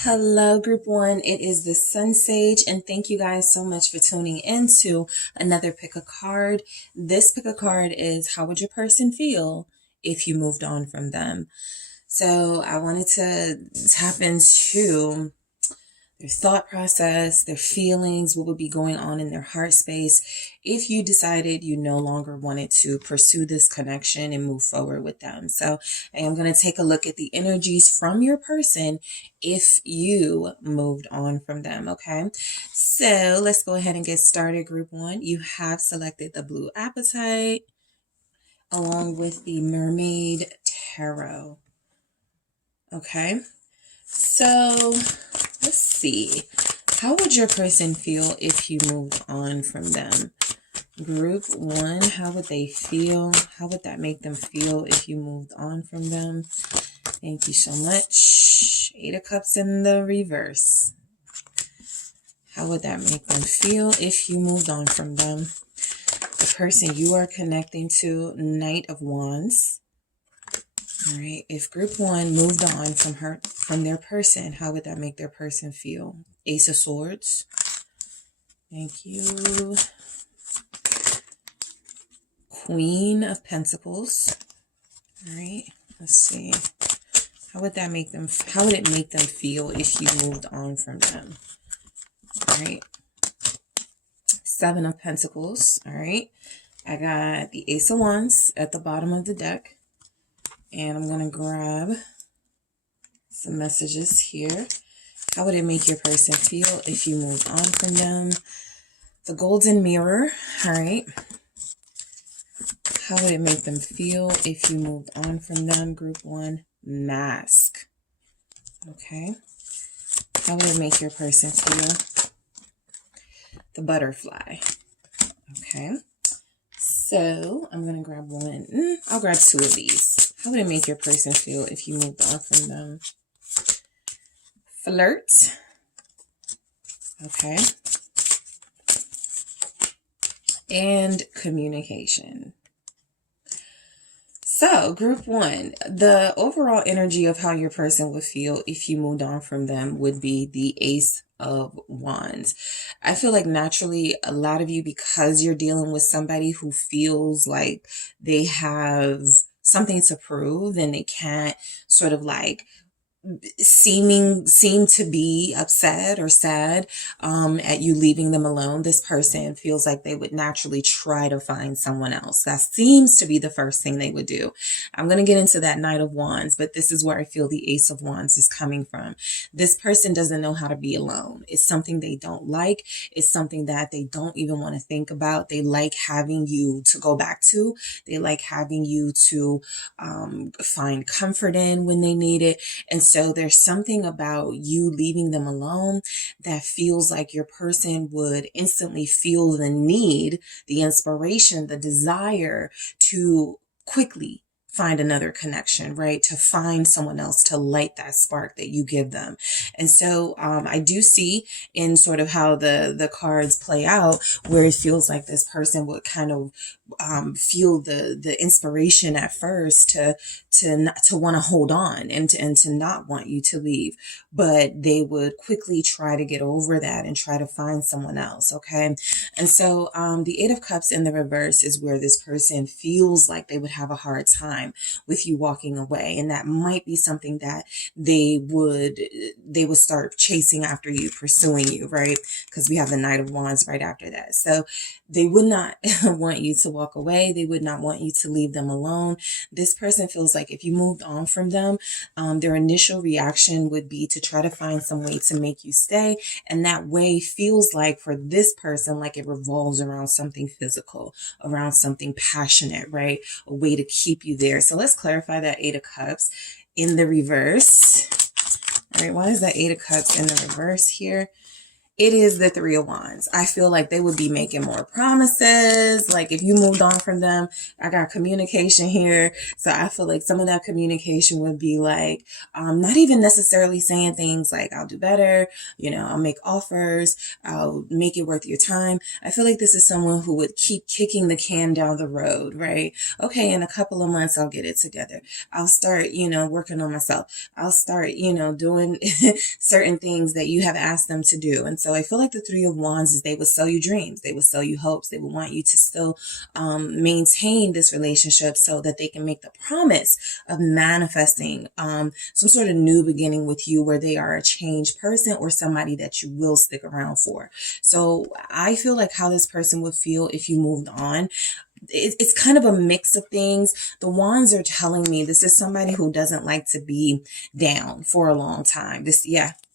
Hello, group one. It is the SunSage, and thank you guys so much for tuning into another pick a card. This pick a card is how would your person feel if you moved on from them? So I wanted to tap into their thought process, their feelings, what would be going on in their heart space if you decided you no longer wanted to pursue this connection and move forward with them. So I am going to take a look at the energies from your person if you moved on from them. Okay, so let's go ahead and get started. Group one, you have selected the blue apatite along with the mermaid tarot. Okay, so let's see. How would your person feel if you moved on from them? Group one, how would they feel? How would that make them feel if you moved on from them? Thank you so much. Eight of Cups in the reverse. How would that make them feel if you moved on from them? The person you are connecting to, Knight of Wands. All right, if group one moved on from their person, how would that make their person feel? Ace of Swords. Thank you. Queen of Pentacles. All right, let's see. How would it make them feel if you moved on from them? All right. Seven of Pentacles. All right. I got the Ace of Wands at the bottom of the deck. And I'm going to grab some messages here. How would it make your person feel if you moved on from them? The Golden Mirror. All right. How would it make them feel if you moved on from them? Group one, Mask. Okay. How would it make your person feel? The Butterfly. Okay. So I'm going to grab one. I'll grab two of these. How would it make your person feel if you moved on from them? Flirt. Okay. And communication. So, group one, the overall energy of how your person would feel if you moved on from them would be the Ace of Wands. I feel like naturally a lot of you, because you're dealing with somebody who feels like they have something to prove and they can't sort of like seem to be upset or sad at you leaving them alone. This person feels like they would naturally try to find someone else. That seems to be the first thing they would do. I'm going to get into that Knight of Wands, but this is where I feel the Ace of Wands is coming from. This person doesn't know how to be alone. It's something they don't like. It's something that they don't even want to think about. They like having you to go back to. They like having you to find comfort in when they need it. And so there's something about you leaving them alone that feels like your person would instantly feel the need, the inspiration, the desire to quickly find another connection, right? To find someone else to light that spark that you give them. And so I do see in sort of how the cards play out where it feels like this person would kind of feel the inspiration at first to want to hold on and to not want you to leave, but they would quickly try to get over that and try to find someone else. Okay. And so the Eight of Cups in the reverse is where this person feels like they would have a hard time with you walking away, and that might be something that they would start chasing after you, pursuing you, right? Because we have the Knight of Wands right after that. So they would not want you to walk away. They would not want you to leave them alone. This person feels like if you moved on from them, their initial reaction would be to try to find some way to make you stay. And that way feels like for this person, like it revolves around something physical, around something passionate, right? A way to keep you there. So let's clarify that Eight of Cups in the reverse. All right, why is that Eight of Cups in the reverse here? It is the Three of Wands. I feel like they would be making more promises. Like if you moved on from them, I got communication here. So I feel like some of that communication would be like, not even necessarily saying things like, I'll do better, I'll make offers, I'll make it worth your time. I feel like this is someone who would keep kicking the can down the road, right? Okay, in a couple of months, I'll get it together. I'll start, working on myself. I'll start, doing certain things that you have asked them to do. And so I feel like the Three of Wands is they would sell you dreams. They would sell you hopes. They would want you to still maintain this relationship so that they can make the promise of manifesting some sort of new beginning with you where they are a changed person or somebody that you will stick around for. So I feel like how this person would feel if you moved on, it's kind of a mix of things. The wands are telling me this is somebody who doesn't like to be down for a long time.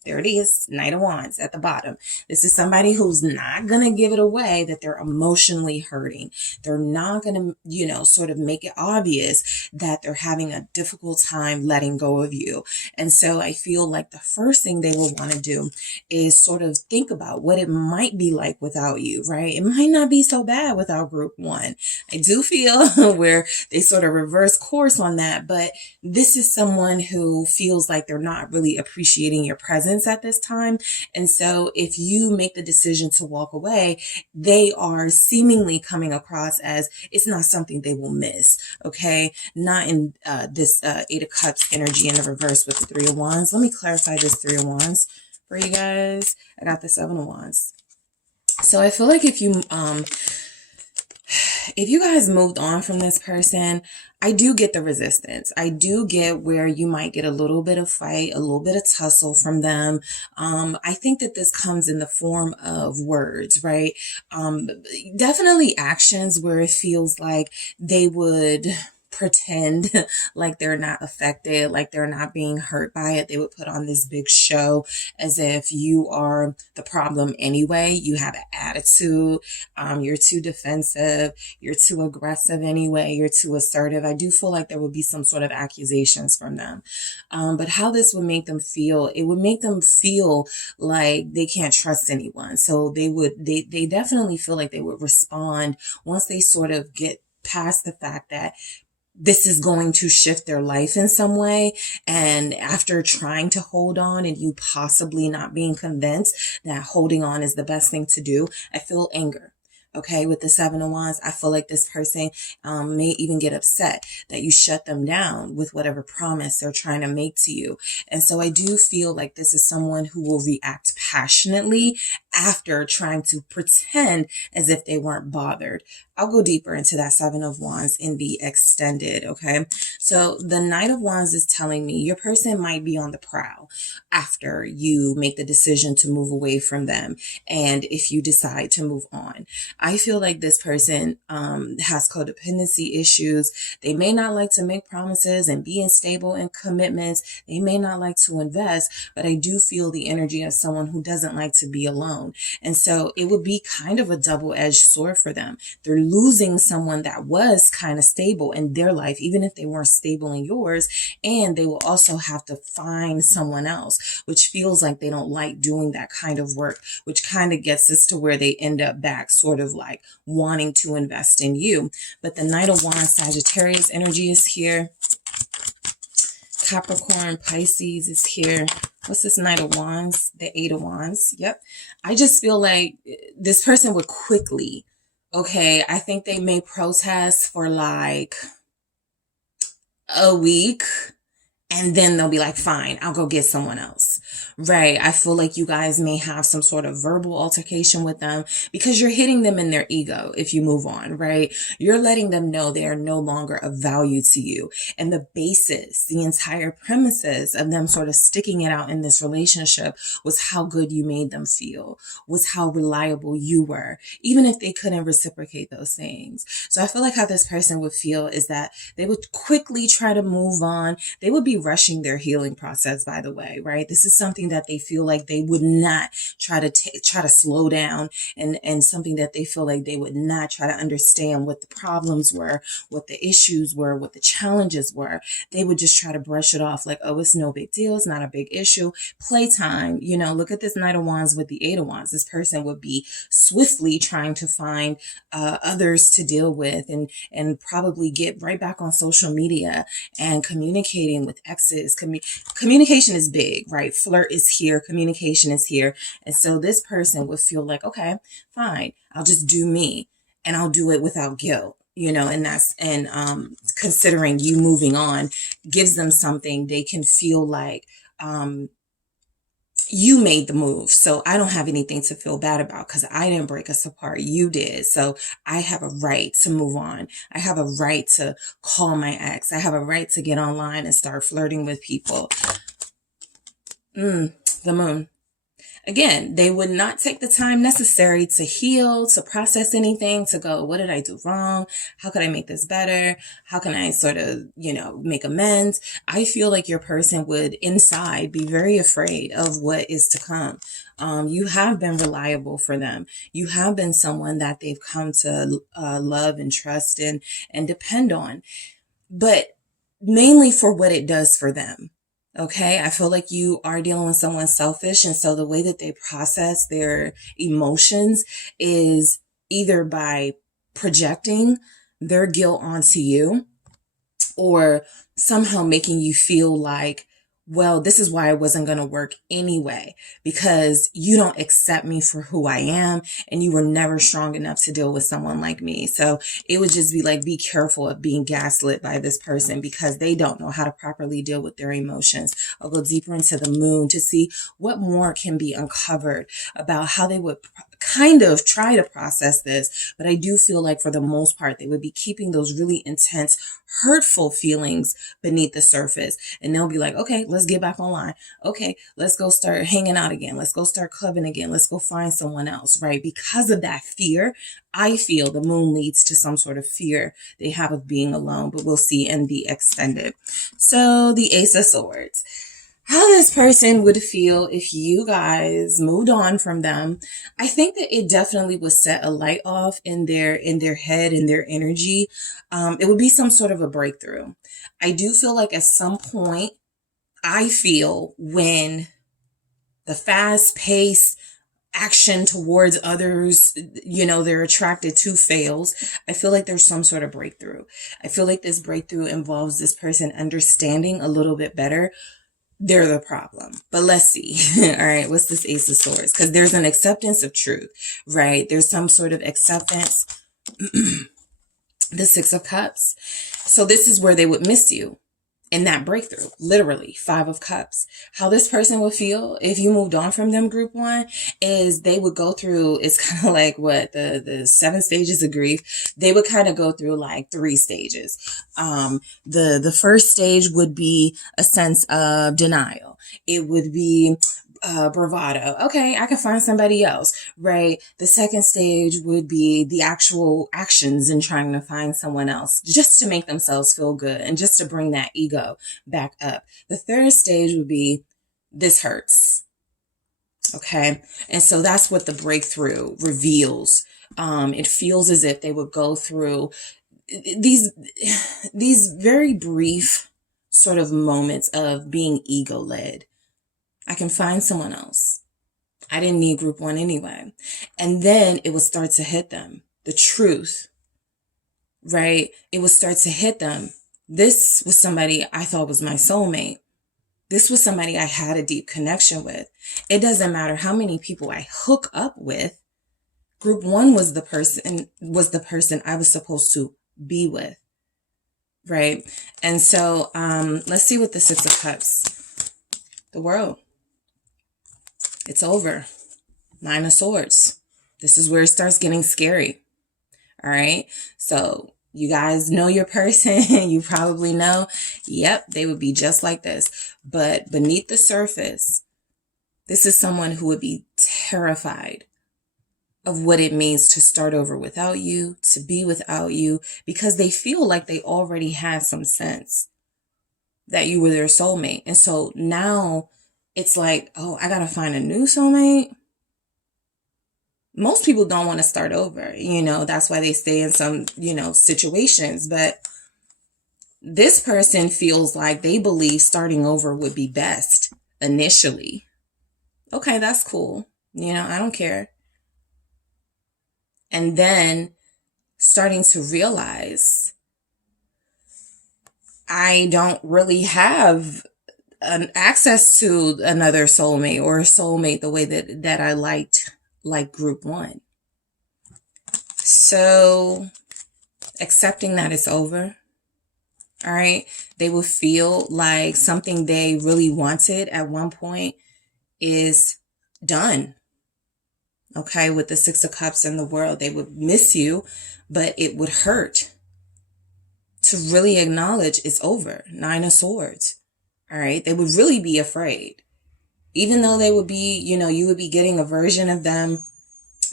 There it is, Knight of Wands at the bottom. This is somebody who's not going to give it away that they're emotionally hurting. They're not going to, sort of make it obvious that they're having a difficult time letting go of you. And so I feel like the first thing they will want to do is sort of think about what it might be like without you, right? It might not be so bad without group one. I do feel where they sort of reverse course on that, but this is someone who feels like they're not really appreciating your presence at this time. And so if you make the decision to walk away, they are seemingly coming across as it's not something they will miss. Okay. Not in this Eight of Cups energy in the reverse with the Three of Wands. Let me clarify this Three of Wands for you guys. I got the Seven of Wands. So I feel like if you guys moved on from this person, I do get the resistance. I do get where you might get a little bit of fight, a little bit of tussle from them. I think that this comes in the form of words, right? Definitely actions where it feels like they would pretend like they're not affected, like they're not being hurt by it. They would put on this big show as if you are the problem anyway. You have an attitude. You're too defensive. You're too aggressive anyway. You're too assertive. I do feel like there would be some sort of accusations from them. But how this would make them feel, it would make them feel like they can't trust anyone. So they definitely feel like they would respond once they sort of get past the fact that this is going to shift their life in some way. And after trying to hold on and you possibly not being convinced that holding on is the best thing to do, I feel anger. Okay, with the Seven of Wands, I feel like this person may even get upset that you shut them down with whatever promise they're trying to make to you. And so I do feel like this is someone who will react passionately after trying to pretend as if they weren't bothered. I'll go deeper into that Seven of Wands in the extended, okay? So the Knight of Wands is telling me your person might be on the prowl after you make the decision to move away from them and if you decide to move on. I feel like this person has codependency issues. They may not like to make promises and be unstable in commitments. They may not like to invest, but I do feel the energy of someone who doesn't like to be alone. And so it would be kind of a double-edged sword for them. They're losing someone that was kind of stable in their life, even if they weren't stable in yours. And they will also have to find someone else, which feels like they don't like doing that kind of work, which kind of gets us to where they end up back sort of like wanting to invest in you. But the Knight of Wands, Sagittarius energy is here. Capricorn, Pisces is here. What's this Knight of Wands? The Eight of Wands. Yep. I just feel like this person would quickly, okay, I think they may protest for like a week. And then they'll be like, fine, I'll go get someone else, right? I feel like you guys may have some sort of verbal altercation with them because you're hitting them in their ego if you move on, right? You're letting them know they are no longer of value to you. And the basis, the entire premises of them sort of sticking it out in this relationship was how good you made them feel, was how reliable you were, even if they couldn't reciprocate those things. So I feel like how this person would feel is that they would quickly try to move on. They would be rushing their healing process, by the way, right? This is something that they feel like they would not try to slow down, and something that they feel like they would not try to understand what the problems were, what the issues were, what the challenges were. They would just try to brush it off like, oh, it's no big deal. It's not a big issue. Playtime, look at this Knight of Wands with the Eight of Wands. This person would be swiftly trying to find others to deal with, and probably get right back on social media and communicating with exes. Communication is big, right? Flirt is here. Communication is here. And so this person would feel like, okay, fine, I'll just do me, and I'll do it without guilt. And considering you moving on gives them something they can feel like, you made the move. So I don't have anything to feel bad about because I didn't break us apart. You did. So I have a right to move on. I have a right to call my ex. I have a right to get online and start flirting with people. The Moon. Again, they would not take the time necessary to heal, to process anything, to go, what did I do wrong? How could I make this better? How can I sort of, make amends? I feel like your person would inside be very afraid of what is to come. You have been reliable for them. You have been someone that they've come to love and trust and depend on, but mainly for what it does for them. Okay, I feel like you are dealing with someone selfish. And so the way that they process their emotions is either by projecting their guilt onto you, or somehow making you feel like, well, this is why it wasn't going to work anyway, because you don't accept me for who I am, and you were never strong enough to deal with someone like me. So it would just be like, be careful of being gaslit by this person because they don't know how to properly deal with their emotions. I'll go deeper into the Moon to see what more can be uncovered about how they would kind of try to process this. But I do feel like for the most part, they would be keeping those really intense, hurtful feelings beneath the surface. And they'll be like, okay, let's get back online. Okay, let's go start hanging out again. Let's go start clubbing again. Let's go find someone else, right? Because of that fear, I feel the Moon leads to some sort of fear they have of being alone, but we'll see in the extended. So the Ace of Swords. How this person would feel if you guys moved on from them. I think that it definitely would set a light off in their head, in their energy. It would be some sort of a breakthrough. I do feel like at some point, I feel when the fast-paced action towards others, they're attracted to fails, I feel like there's some sort of breakthrough. I feel like this breakthrough involves this person understanding a little bit better they're the problem. But let's see. All right. What's this Ace of Swords? Because there's an acceptance of truth, right? There's some sort of acceptance. The Six of Cups. So this is where they would miss you in that breakthrough. Literally, Five of Cups. How this person would feel if you moved on from them, group one, is they would go through, it's kind of like what, the 7 stages of grief. They would kind of go through like 3 stages. The first stage would be a sense of denial. It would be bravado. Okay, I can find somebody else, right? The second stage would be the actual actions in trying to find someone else just to make themselves feel good and just to bring that ego back up. The third stage would be, this hurts. Okay. And so that's what the breakthrough reveals. It feels as if they would go through these very brief sort of moments of being ego led. I can find someone else. I didn't need group one anyway. And then it would start to hit them. The truth, right? It would start to hit them. This was somebody I thought was my soulmate. This was somebody I had a deep connection with. It doesn't matter how many people I hook up with. Group one was the person I was supposed to be with, right? And so let's see what the Six of Cups. The World. It's over. 9 of Swords. This is where it starts getting scary. All right. So you guys know your person. You probably know. Yep. They would be just like this. But beneath the surface, this is someone who would be terrified of what it means to start over without you, to be without you, because they feel like they already had some sense that you were their soulmate. And so now it's like, oh, I gotta find a new soulmate. Most people don't want to start over, that's why they stay in some, situations. But this person feels like they believe starting over would be best initially. Okay, that's cool. I don't care. And then starting to realize I don't really have an access to another soulmate or a soulmate the way that I liked like group one. So accepting that it's over. All right. They will feel like something they really wanted at one point is done. Okay. With the Six of Cups in the world, they would miss you, but it would hurt to really acknowledge it's over. Nine of Swords. All right. They would really be afraid, even though they would be, you would be getting a version of them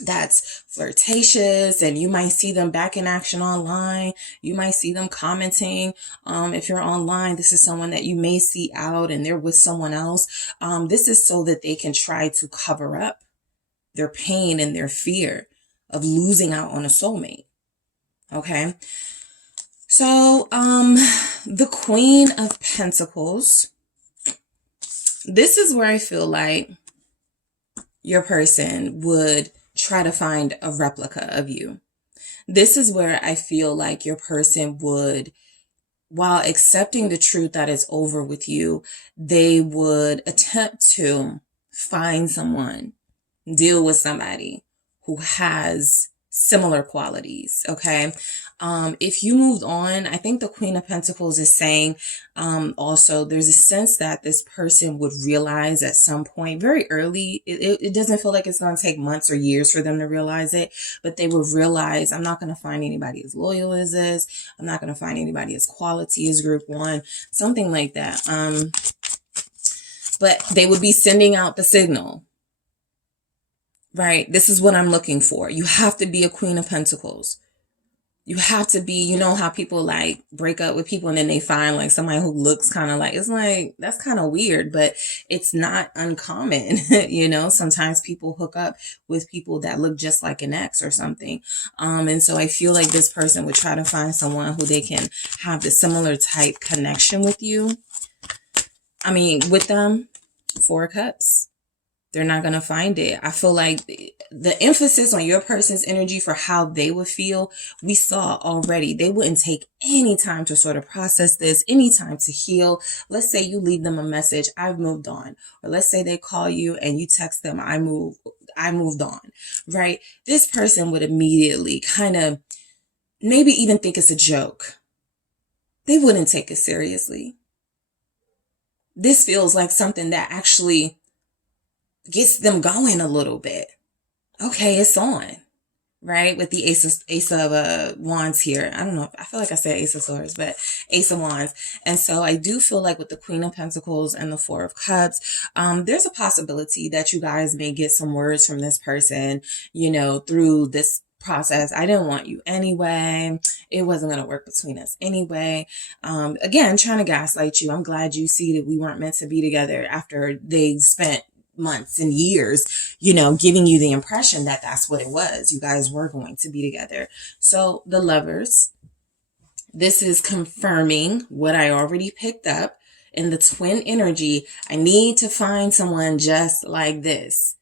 that's flirtatious, and you might see them back in action online. You might see them commenting. If you're online, this is someone that you may see out and they're with someone else. This is so that they can try to cover up their pain and their fear of losing out on a soulmate. Okay. So, the Queen of Pentacles, this is where I feel like your person would try to find a replica of you. This is where I feel like your person would, while accepting the truth that it's over with you, they would attempt to find someone, deal with somebody who has similar qualities. Okay. If you moved on, I think the Queen of Pentacles is saying, also there's a sense that this person would realize at some point very early. It doesn't feel like it's going to take months or years for them to realize it, but they would realize, I'm not going to find anybody as loyal as this. I'm not going to find anybody as quality as group one, something like that. But they would be sending out the signal. Right? This is what I'm looking for. You have to be a Queen of Pentacles. You have to be, how people like break up with people and then they find like somebody who looks kind of like, it's like, that's kind of weird, but it's not uncommon. Sometimes people hook up with people that look just like an ex or something. And so I feel like this person would try to find someone who they can have the similar type connection with you. With them. Four of Cups. They're not going to find it. I feel like the emphasis on your person's energy for how they would feel, we saw already. They wouldn't take any time to sort of process this, any time to heal. Let's say you leave them a message, I've moved on. Or let's say they call you and you text them, I moved on, right? This person would immediately kind of maybe even think it's a joke. They wouldn't take it seriously. This feels like something that actually gets them going a little bit. Okay, it's on, right? With the Ace of Wands here. I don't know. I feel like I said Ace of Swords, but Ace of Wands. And so I do feel like with the Queen of Pentacles and the Four of Cups, there's a possibility that you guys may get some words from this person, through this process. I didn't want you anyway. It wasn't going to work between us anyway. Again, trying to gaslight you. I'm glad you see that we weren't meant to be together after they spent months and years, giving you the impression that that's what it was. You guys were going to be together. So the Lovers, this is confirming what I already picked up in the twin energy. I need to find someone just like this.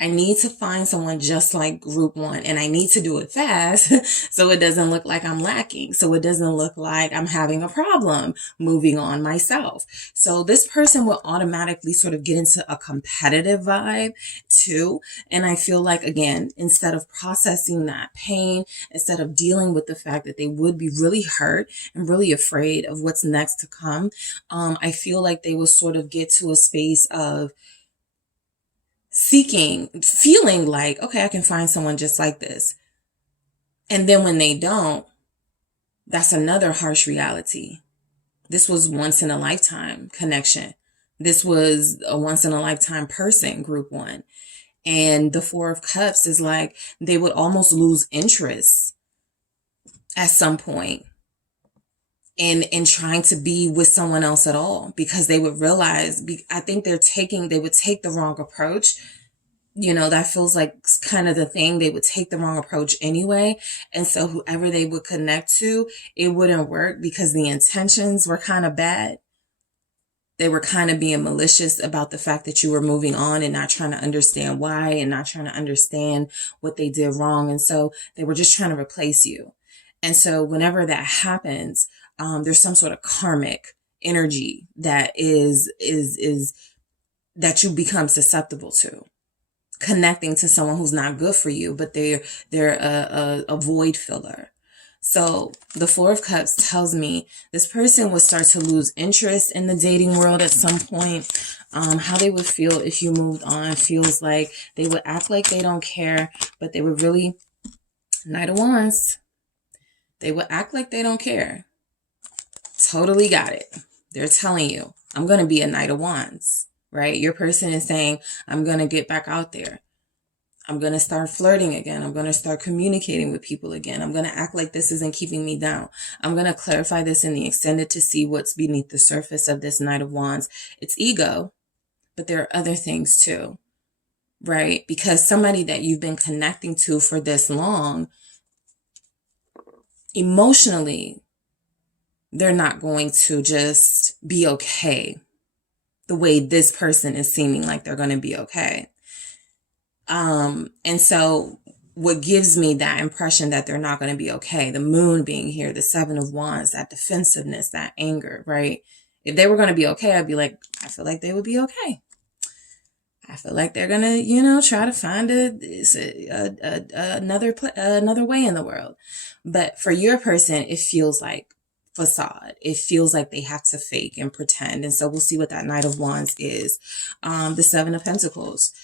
I need to find someone just like group one, and I need to do it fast so it doesn't look like I'm lacking. So it doesn't look like I'm having a problem moving on myself. So this person will automatically sort of get into a competitive vibe too. And I feel like, again, instead of processing that pain, instead of dealing with the fact that they would be really hurt and really afraid of what's next to come, I feel like they will sort of get to a space of feeling like, okay, I can find someone just like this. And then when they don't, that's another harsh reality. This was once in a lifetime connection. This was a once in a lifetime person, group one. And the Four of Cups is like, they would almost lose interest at some point. in trying to be with someone else at all, because they would realize, I think they would take the wrong approach. That feels like kind of the thing. They would take the wrong approach anyway. And so whoever they would connect to, it wouldn't work because the intentions were kind of bad. They were kind of being malicious about the fact that you were moving on and not trying to understand why and not trying to understand what they did wrong. And so they were just trying to replace you. And so whenever that happens, there's some sort of karmic energy that is that you become susceptible to, connecting to someone who's not good for you, but they're a void filler. So the Four of Cups tells me this person would start to lose interest in the dating world at some point. How they would feel if you moved on feels like they would act like they don't care, but they would really, Knight of Wands, they would act like they don't care. Totally got it. They're telling you, I'm going to be a Knight of Wands, right? Your person is saying, I'm going to get back out there. I'm going to start flirting again. I'm going to start communicating with people again. I'm going to act like this isn't keeping me down. I'm going to clarify this in the extended to see what's beneath the surface of this Knight of Wands. It's ego, but there are other things too, right? Because somebody that you've been connecting to for this long, emotionally, they're not going to just be okay the way this person is seeming like they're going to be okay. And so what gives me that impression that they're not going to be okay, the moon being here, the Seven of Wands, that defensiveness, that anger, right? If they were going to be okay, I'd be like, I feel like they would be okay. I feel like they're going to, try to find another way in the world. But for your person, it feels like facade. It feels like they have to fake and pretend. And so we'll see what that Knight of Wands is. The Seven of Pentacles.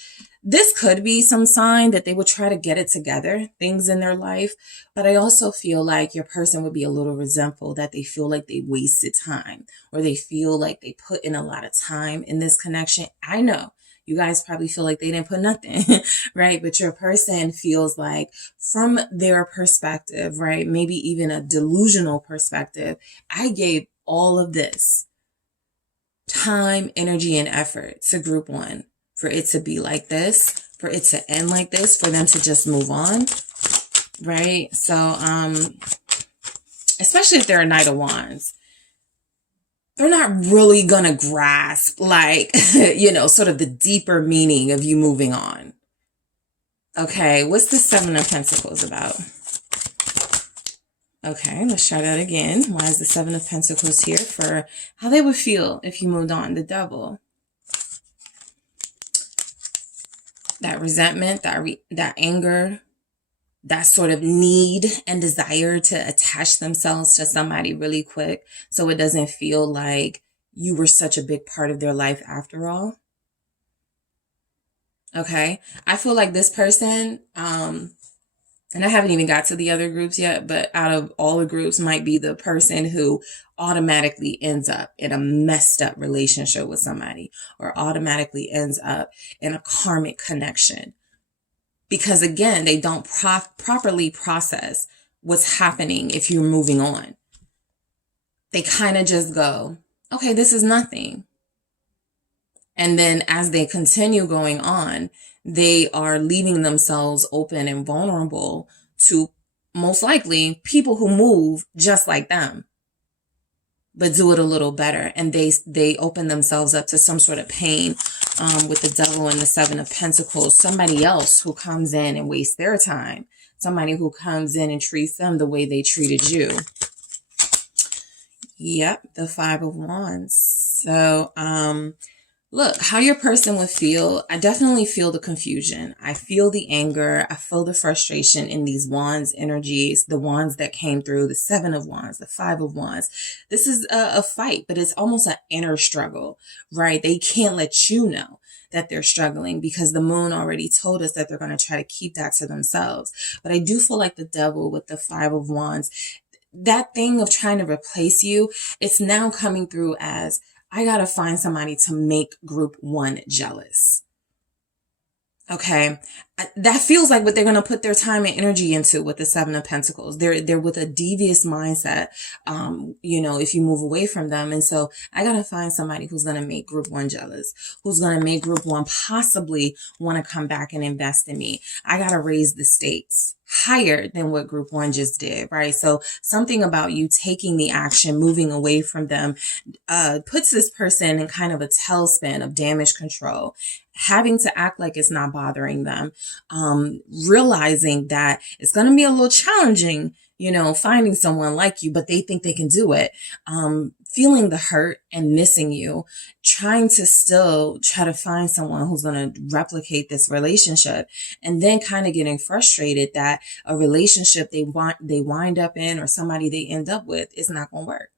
This could be some sign that they would try to get it together, things in their life. But I also feel like your person would be a little resentful that they feel like they wasted time, or they feel like they put in a lot of time in this connection. I know you guys probably feel like they didn't put nothing, right? But your person feels like, from their perspective, right? Maybe even a delusional perspective, I gave all of this time, energy, and effort to group one for it to be like this, for it to end like this, for them to just move on, right? So, especially if they're a Knight of Wands, they're not really gonna grasp, like, sort of the deeper meaning of you moving on. Okay, what's the Seven of Pentacles about? Okay, let's try that again. Why is the Seven of Pentacles here? For how they would feel if you moved on. The Devil. That resentment, that anger, that sort of need and desire to attach themselves to somebody really quick, so it doesn't feel like you were such a big part of their life after all. Okay, I feel like this person, and I haven't even got to the other groups yet, but out of all the groups, might be the person who automatically ends up in a messed up relationship with somebody, or automatically ends up in a karmic connection. Because again, they don't properly process what's happening if you're moving on. They kind of just go, okay, this is nothing. And then as they continue going on, they are leaving themselves open and vulnerable to, most likely, people who move just like them, but do it a little better. And they open themselves up to some sort of pain, with the Devil and the Seven of Pentacles. Somebody else who comes in and wastes their time. Somebody who comes in and treats them the way they treated you. Yep, the Five of Wands. So, look, how your person would feel. I definitely feel the confusion. I feel the anger. I feel the frustration in these Wands energies, the Wands that came through, the Seven of Wands, the Five of Wands. This is a fight, but it's almost an inner struggle, right? They can't let you know that they're struggling because the moon already told us that they're going to try to keep that to themselves. But I do feel like the Devil with the Five of Wands, that thing of trying to replace you, it's now coming through as, I got to find somebody to make group one jealous. Okay. That feels like what they're going to put their time and energy into with the Seven of Pentacles. They're with a devious mindset, if you move away from them. And so I got to find somebody who's going to make group one jealous, who's going to make group one possibly want to come back and invest in me. I got to raise the stakes higher than what group one just did, right? So something about you taking the action, moving away from them, puts this person in kind of a tailspin of damage control, having to act like it's not bothering them, realizing that it's going to be a little challenging, finding someone like you, but they think they can do it, feeling the hurt and missing you, trying to still try to find someone who's going to replicate this relationship, and then kind of getting frustrated that a relationship they wind up in, or somebody they end up with, is not going to work.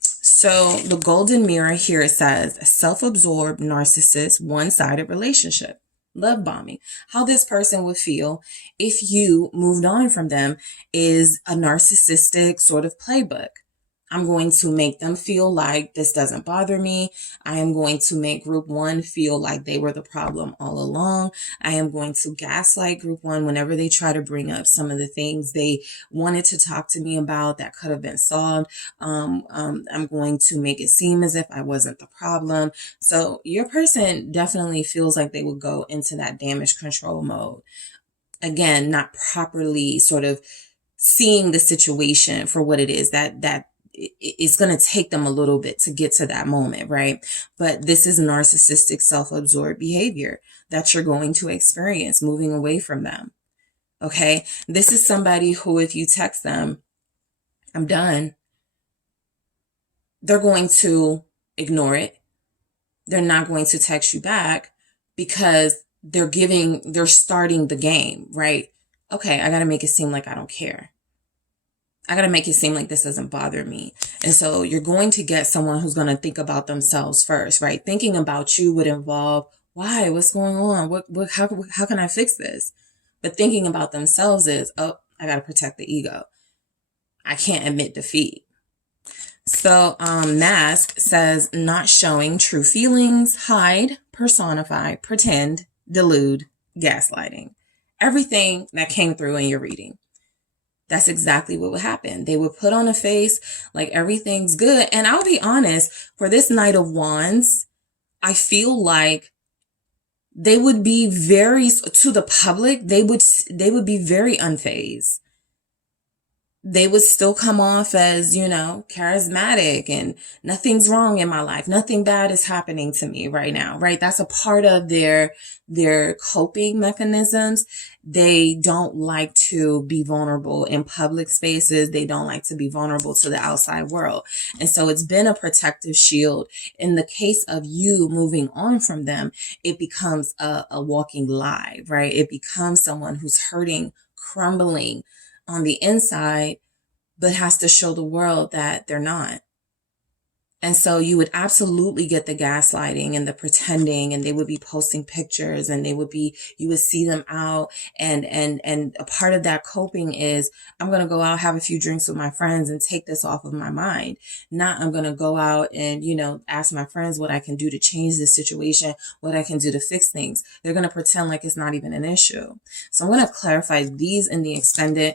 So the golden mirror here, it says self-absorbed, narcissist, one-sided relationship, love bombing. How this person would feel if you moved on from them is a narcissistic sort of playbook. I'm going to make them feel like this doesn't bother me. I am going to make group one feel like they were the problem all along. I am going to gaslight group one whenever they try to bring up some of the things they wanted to talk to me about that could have been solved. I'm going to make it seem as if I wasn't the problem. So your person definitely feels like they would go into that damage control mode. Again, not properly sort of seeing the situation for what it is, that it's going to take them a little bit to get to that moment, right? But this is narcissistic, self-absorbed behavior that you're going to experience moving away from them. Okay. This is somebody who, if you text them, I'm done, they're going to ignore it. They're not going to text you back because they're starting the game, right? Okay. I got to make it seem like I don't care. I got to make it seem like this doesn't bother me. And so you're going to get someone who's going to think about themselves first, right? Thinking about you would involve, why? What's going on? How can I fix this? But thinking about themselves is, oh, I got to protect the ego. I can't admit defeat. So Mask says not showing true feelings, hide, personify, pretend, delude, gaslighting. Everything that came through in your reading. That's exactly what would happen. They would put on a face like everything's good. And I'll be honest, for this Knight of Wands, I feel like they would be to the public, they would be very unfazed. They would still come off as, charismatic and nothing's wrong in my life. Nothing bad is happening to me right now, right? That's a part of their coping mechanisms. They don't like to be vulnerable in public spaces. They don't like to be vulnerable to the outside world. And so it's been a protective shield. In the case of you moving on from them, it becomes a walking lie, right? It becomes someone who's hurting, crumbling on the inside, but has to show the world that they're not. And so you would absolutely get the gaslighting and the pretending, and they would be posting pictures, and you would see them out. And a part of that coping is, I'm going to go out, have a few drinks with my friends and take this off of my mind. Not, I'm going to go out and, ask my friends what I can do to change this situation, what I can do to fix things. They're going to pretend like it's not even an issue. So I'm going to clarify these in the extended,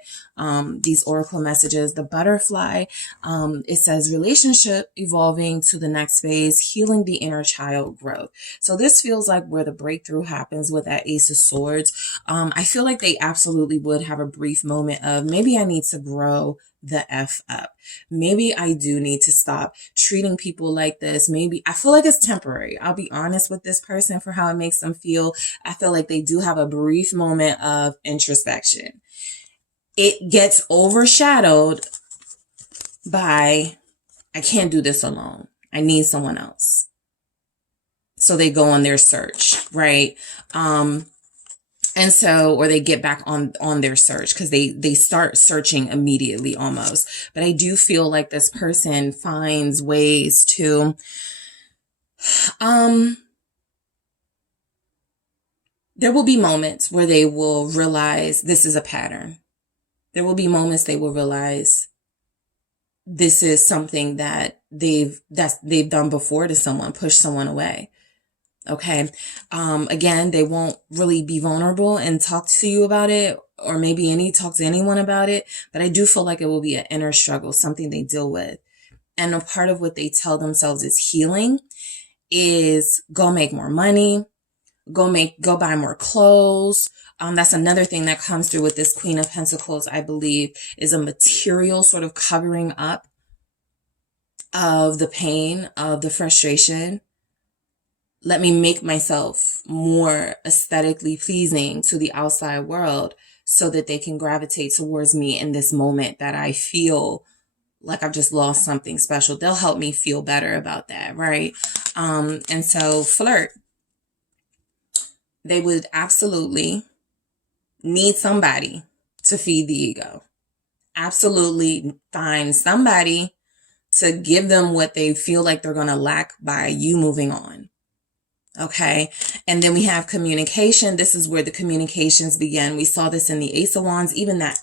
these oracle messages. The butterfly, it says relationship evolving to the next phase, healing the inner child growth. So this feels like where the breakthrough happens with that Ace of Swords. I feel like they absolutely would have a brief moment of, maybe I need to grow the F up. Maybe I do need to stop treating people like this. Maybe I feel like it's temporary. I'll be honest with this person for how it makes them feel. I feel like they do have a brief moment of introspection. It gets overshadowed by, I can't do this alone. I need someone else. So they go on their search, right? And so, or they get back on their search because they start searching immediately almost. But I do feel like this person finds ways to, there will be moments where they will realize this is a pattern. There will be moments they will realize this is something that they've done before to someone, push someone away. Okay. Again, they won't really be vulnerable and talk to you about it, or maybe talk to anyone about it. But I do feel like it will be an inner struggle, something they deal with. And a part of what they tell themselves is healing is go make more money, go buy more clothes. That's another thing that comes through with this Queen of Pentacles, I believe, is a material sort of covering up of the pain, of the frustration. Let me make myself more aesthetically pleasing to the outside world so that they can gravitate towards me in this moment that I feel like I've just lost something special. They'll help me feel better about that, right? And so flirt. They would absolutely need somebody to feed the ego. Absolutely find somebody to give them what they feel like they're going to lack by you moving on. Okay. And then we have communication. This is where the communications begin. We saw this in the Ace of Wands, even that,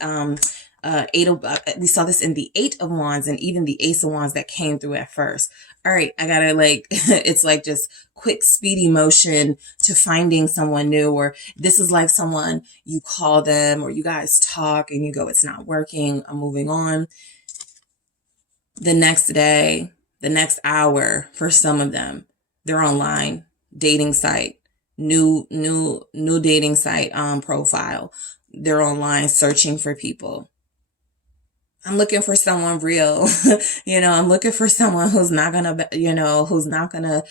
we saw this in the Eight of Wands and even the Ace of Wands that came through at first. All right. I gotta it's like just quick, speedy motion to finding someone new, or this is like someone you call them or you guys talk and you go, it's not working. I'm moving on. The next day, the next hour for some of them, they're online. Dating site, new dating site profile. They're online searching for people. I'm looking for someone real. I'm looking for someone who's not gonna, who's not gonna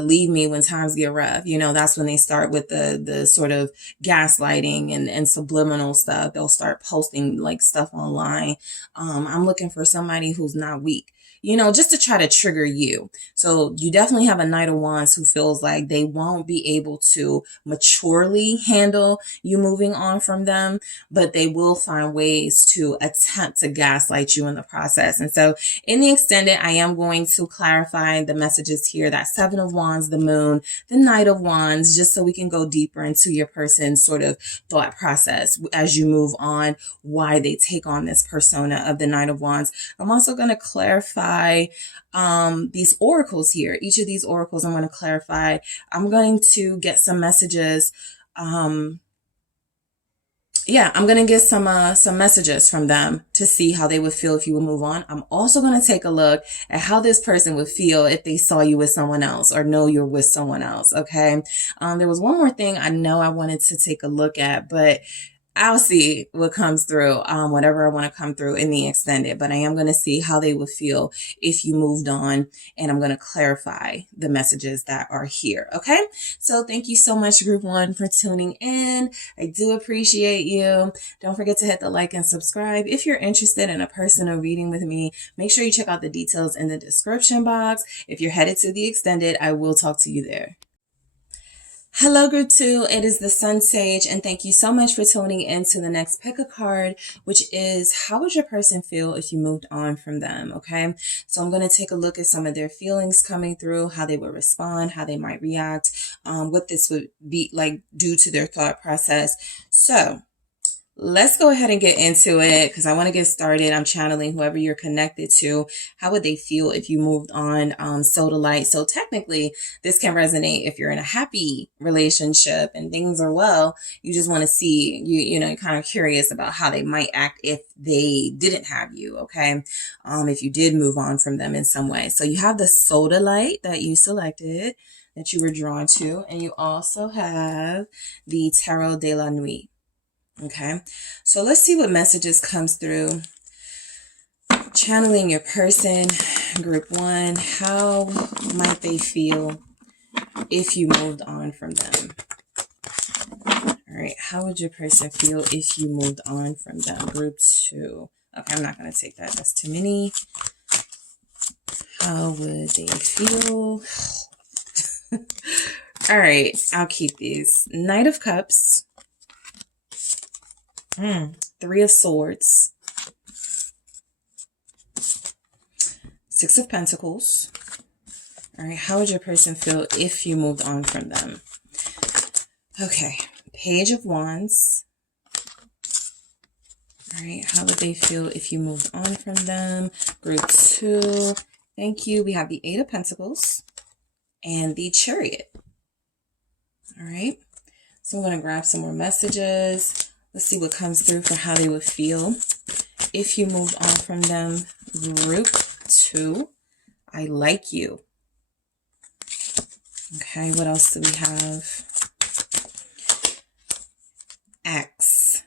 leave me when times get rough. That's when they start with the sort of gaslighting and subliminal stuff. They'll start posting like stuff online. I'm looking for somebody who's not weak. Just to try to trigger you. So you definitely have a Knight of Wands who feels like they won't be able to maturely handle you moving on from them, but they will find ways to attempt to gaslight you in the process. And so in the extended, I am going to clarify the messages here, that Seven of Wands, the Moon, the Knight of Wands, just so we can go deeper into your person's sort of thought process as you move on, why they take on this persona of the Knight of Wands. I'm also going to clarify these oracles here. Each of these oracles I'm going to clarify. I'm going to get some messages. I'm going to get some messages from them to see how they would feel if you would move on. I'm also going to take a look at how this person would feel if they saw you with someone else or know you're with someone else. Okay. There was one more thing I know I wanted to take a look at, but I'll see what comes through, whatever I want to come through in the extended, but I am going to see how they would feel if you moved on, and I'm going to clarify the messages that are here. Okay. So thank you so much, group one, for tuning in. I do appreciate you. Don't forget to hit the like and subscribe. If you're interested in a personal reading with me, make sure you check out the details in the description box. If you're headed to the extended, I will talk to you there. Hello, group two. It is the SunSage, and thank you so much for tuning in to the next pick a card, which is how would your person feel if you moved on from them? Okay. So I'm going to take a look at some of their feelings coming through, how they would respond, how they might react, what this would be like due to their thought process. So let's go ahead and get into it because I want to get started. I'm channeling whoever you're connected to. How would they feel if you moved on? So to light. So technically this can resonate if you're in a happy relationship and things are well. You just want to see, you're kind of curious about how they might act if they didn't have you. Okay. If you did move on from them in some way. So you have the soda light that you selected, that you were drawn to. And you also have the Tarot de la Nuit. Okay, so let's see what messages comes through. Channeling your person, group one, how might they feel if you moved on from them? All right, how would your person feel if you moved on from them? Group two. Okay, I'm not going to take that. That's too many. How would they feel? All right, I'll keep these. Knight of Cups. Three of Swords. Six of Pentacles. All right, how would your person feel if you moved on from them? Okay, Page of Wands. All right, how would they feel if you moved on from them? Group two. Thank you. We have the Eight of Pentacles. and the Chariot. All right. So I'm going to grab some more messages. Let's see what comes through for how they would feel if you moved on from them. Group 2, I like you. Okay, what else do we have? X.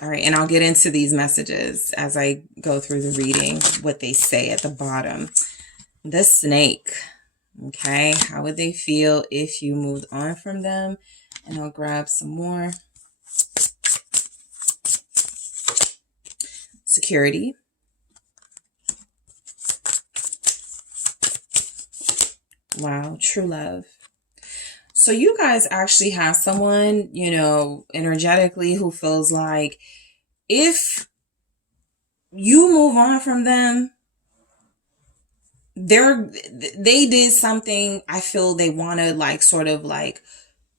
All right, and I'll get into these messages as I go through the reading, what they say at the bottom. The Snake. Okay, how would they feel if you moved on from them? And I'll grab some more. Security. Wow, true love. So you guys actually have someone, you know, energetically who feels like if you move on from them, they did something I feel they want to like sort of like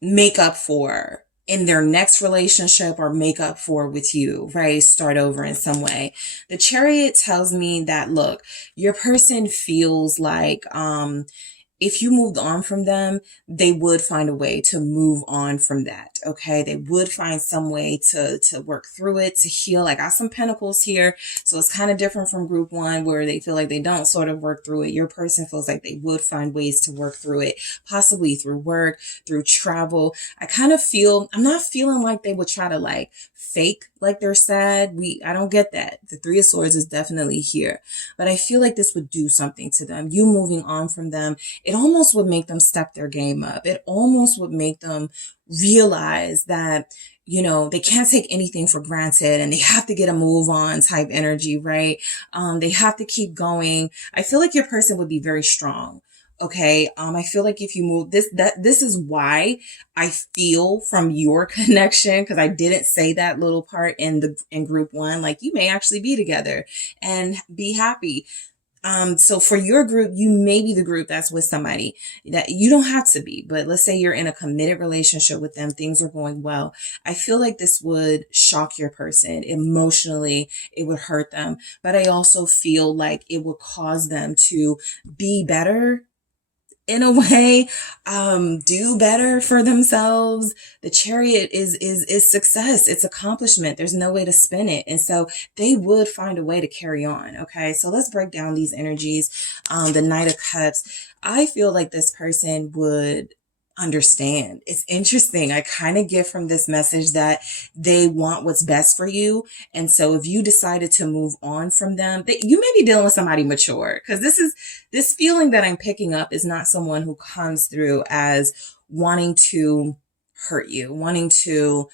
make up for in their next relationship or make up for with you, right? Start over in some way. The Chariot tells me that, look, your person feels like, if you moved on from them, they would find a way to move on from that. Okay. They would find some way to work through it, to heal. I got some pentacles here. So it's kind of different from group 1 where they feel like they don't sort of work through it. Your person feels like they would find ways to work through it, possibly through work, through travel. I'm not feeling like they would try to like fake like they're sad. I don't get that. The 3 of Swords is definitely here, but I feel like this would do something to them. You moving on from them, it almost would make them step their game up. It almost would make them realize that, you know, they can't take anything for granted and they have to get a move on type energy, right? They have to keep going. I feel like your person would be very strong. Okay. I feel like if you move this is why I feel from your connection, because I didn't say that little part in group 1, like you may actually be together and be happy. So for your group, you may be the group that's with somebody that you don't have to be, but let's say you're in a committed relationship with them. Things are going well. I feel like this would shock your person emotionally. It would hurt them, but I also feel like it would cause them to be better in a way, do better for themselves. The Chariot is success. It's accomplishment. There's no way to spin it. And so they would find a way to carry on. Okay. So let's break down these energies. The Knight of Cups. I feel like this person would understand. It's interesting. I kind of get from this message that they want what's best for you. And so if you decided to move on from them, you may be dealing with somebody mature, because this feeling that I'm picking up is not someone who comes through as wanting to hurt you, wanting to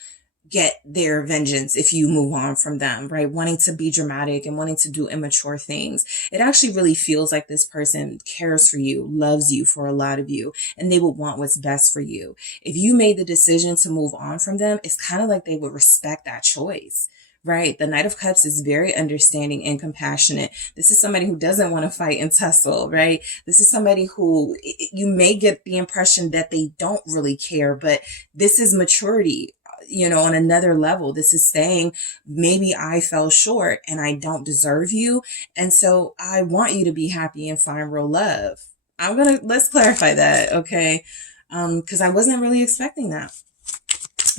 get their vengeance if you move on from them, right? Wanting to be dramatic and wanting to do immature things. It actually really feels like this person cares for you, loves you for a lot of you, and they would want what's best for you. If you made the decision to move on from them, it's kind of like they would respect that choice. Right. The Knight of Cups is very understanding and compassionate. This is somebody who doesn't want to fight and tussle, right? This is somebody who you may get the impression that they don't really care, but this is maturity. You know, on another level, this is saying, maybe I fell short and I don't deserve you. And so I want you to be happy and find real love. Let's clarify that. Okay. Cause I wasn't really expecting that,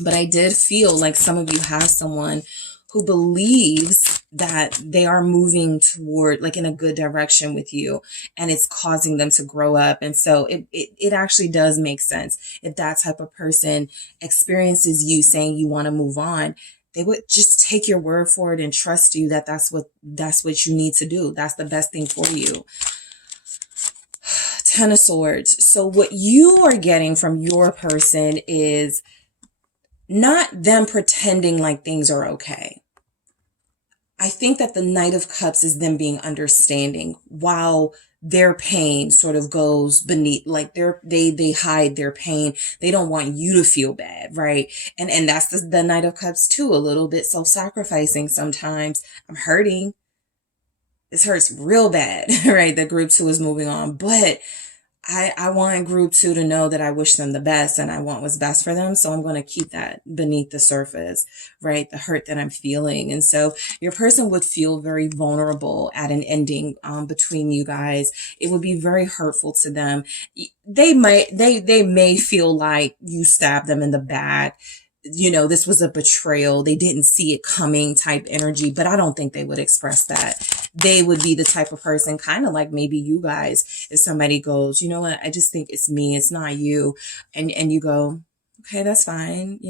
but I did feel like some of you have someone who believes that they are moving toward like in a good direction with you, and it's causing them to grow up. And so it actually does make sense. If that type of person experiences you saying you want to move on, they would just take your word for it and trust you that that's what you need to do. That's the best thing for you. 10 of Swords. So what you are getting from your person is not them pretending like things are okay. I think that the Knight of Cups is them being understanding while their pain sort of goes beneath, like they hide their pain. They don't want you to feel bad, right? And that's the Knight of Cups too, a little bit self-sacrificing sometimes. I'm hurting. This hurts real bad, right? The group 2 is moving on, but I want group two to know that I wish them the best and I want what's best for them. So I'm going to keep that beneath the surface, right? The hurt that I'm feeling. And so your person would feel very vulnerable at an ending between you guys. It would be very hurtful to them. They may feel like you stabbed them in the back. This was a betrayal. They didn't see it coming type energy, but I don't think they would express that. They would be the type of person, kind of like maybe you guys, if somebody goes, you know what, I just think it's me, it's not you. And you go, okay, that's fine.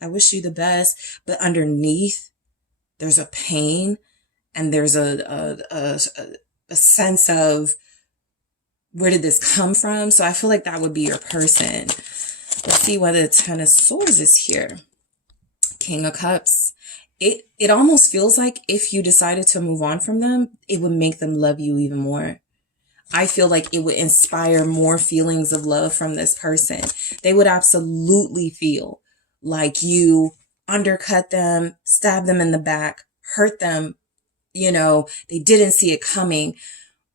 I wish you the best. But underneath, there's a pain and there's a sense of, where did this come from? So I feel like that would be your person. Let's see whether the Ten of Swords is here. King of Cups. It almost feels like if you decided to move on from them, it would make them love you even more. I feel like it would inspire more feelings of love from this person. They would absolutely feel like you undercut them, stab them in the back, hurt them. They didn't see it coming,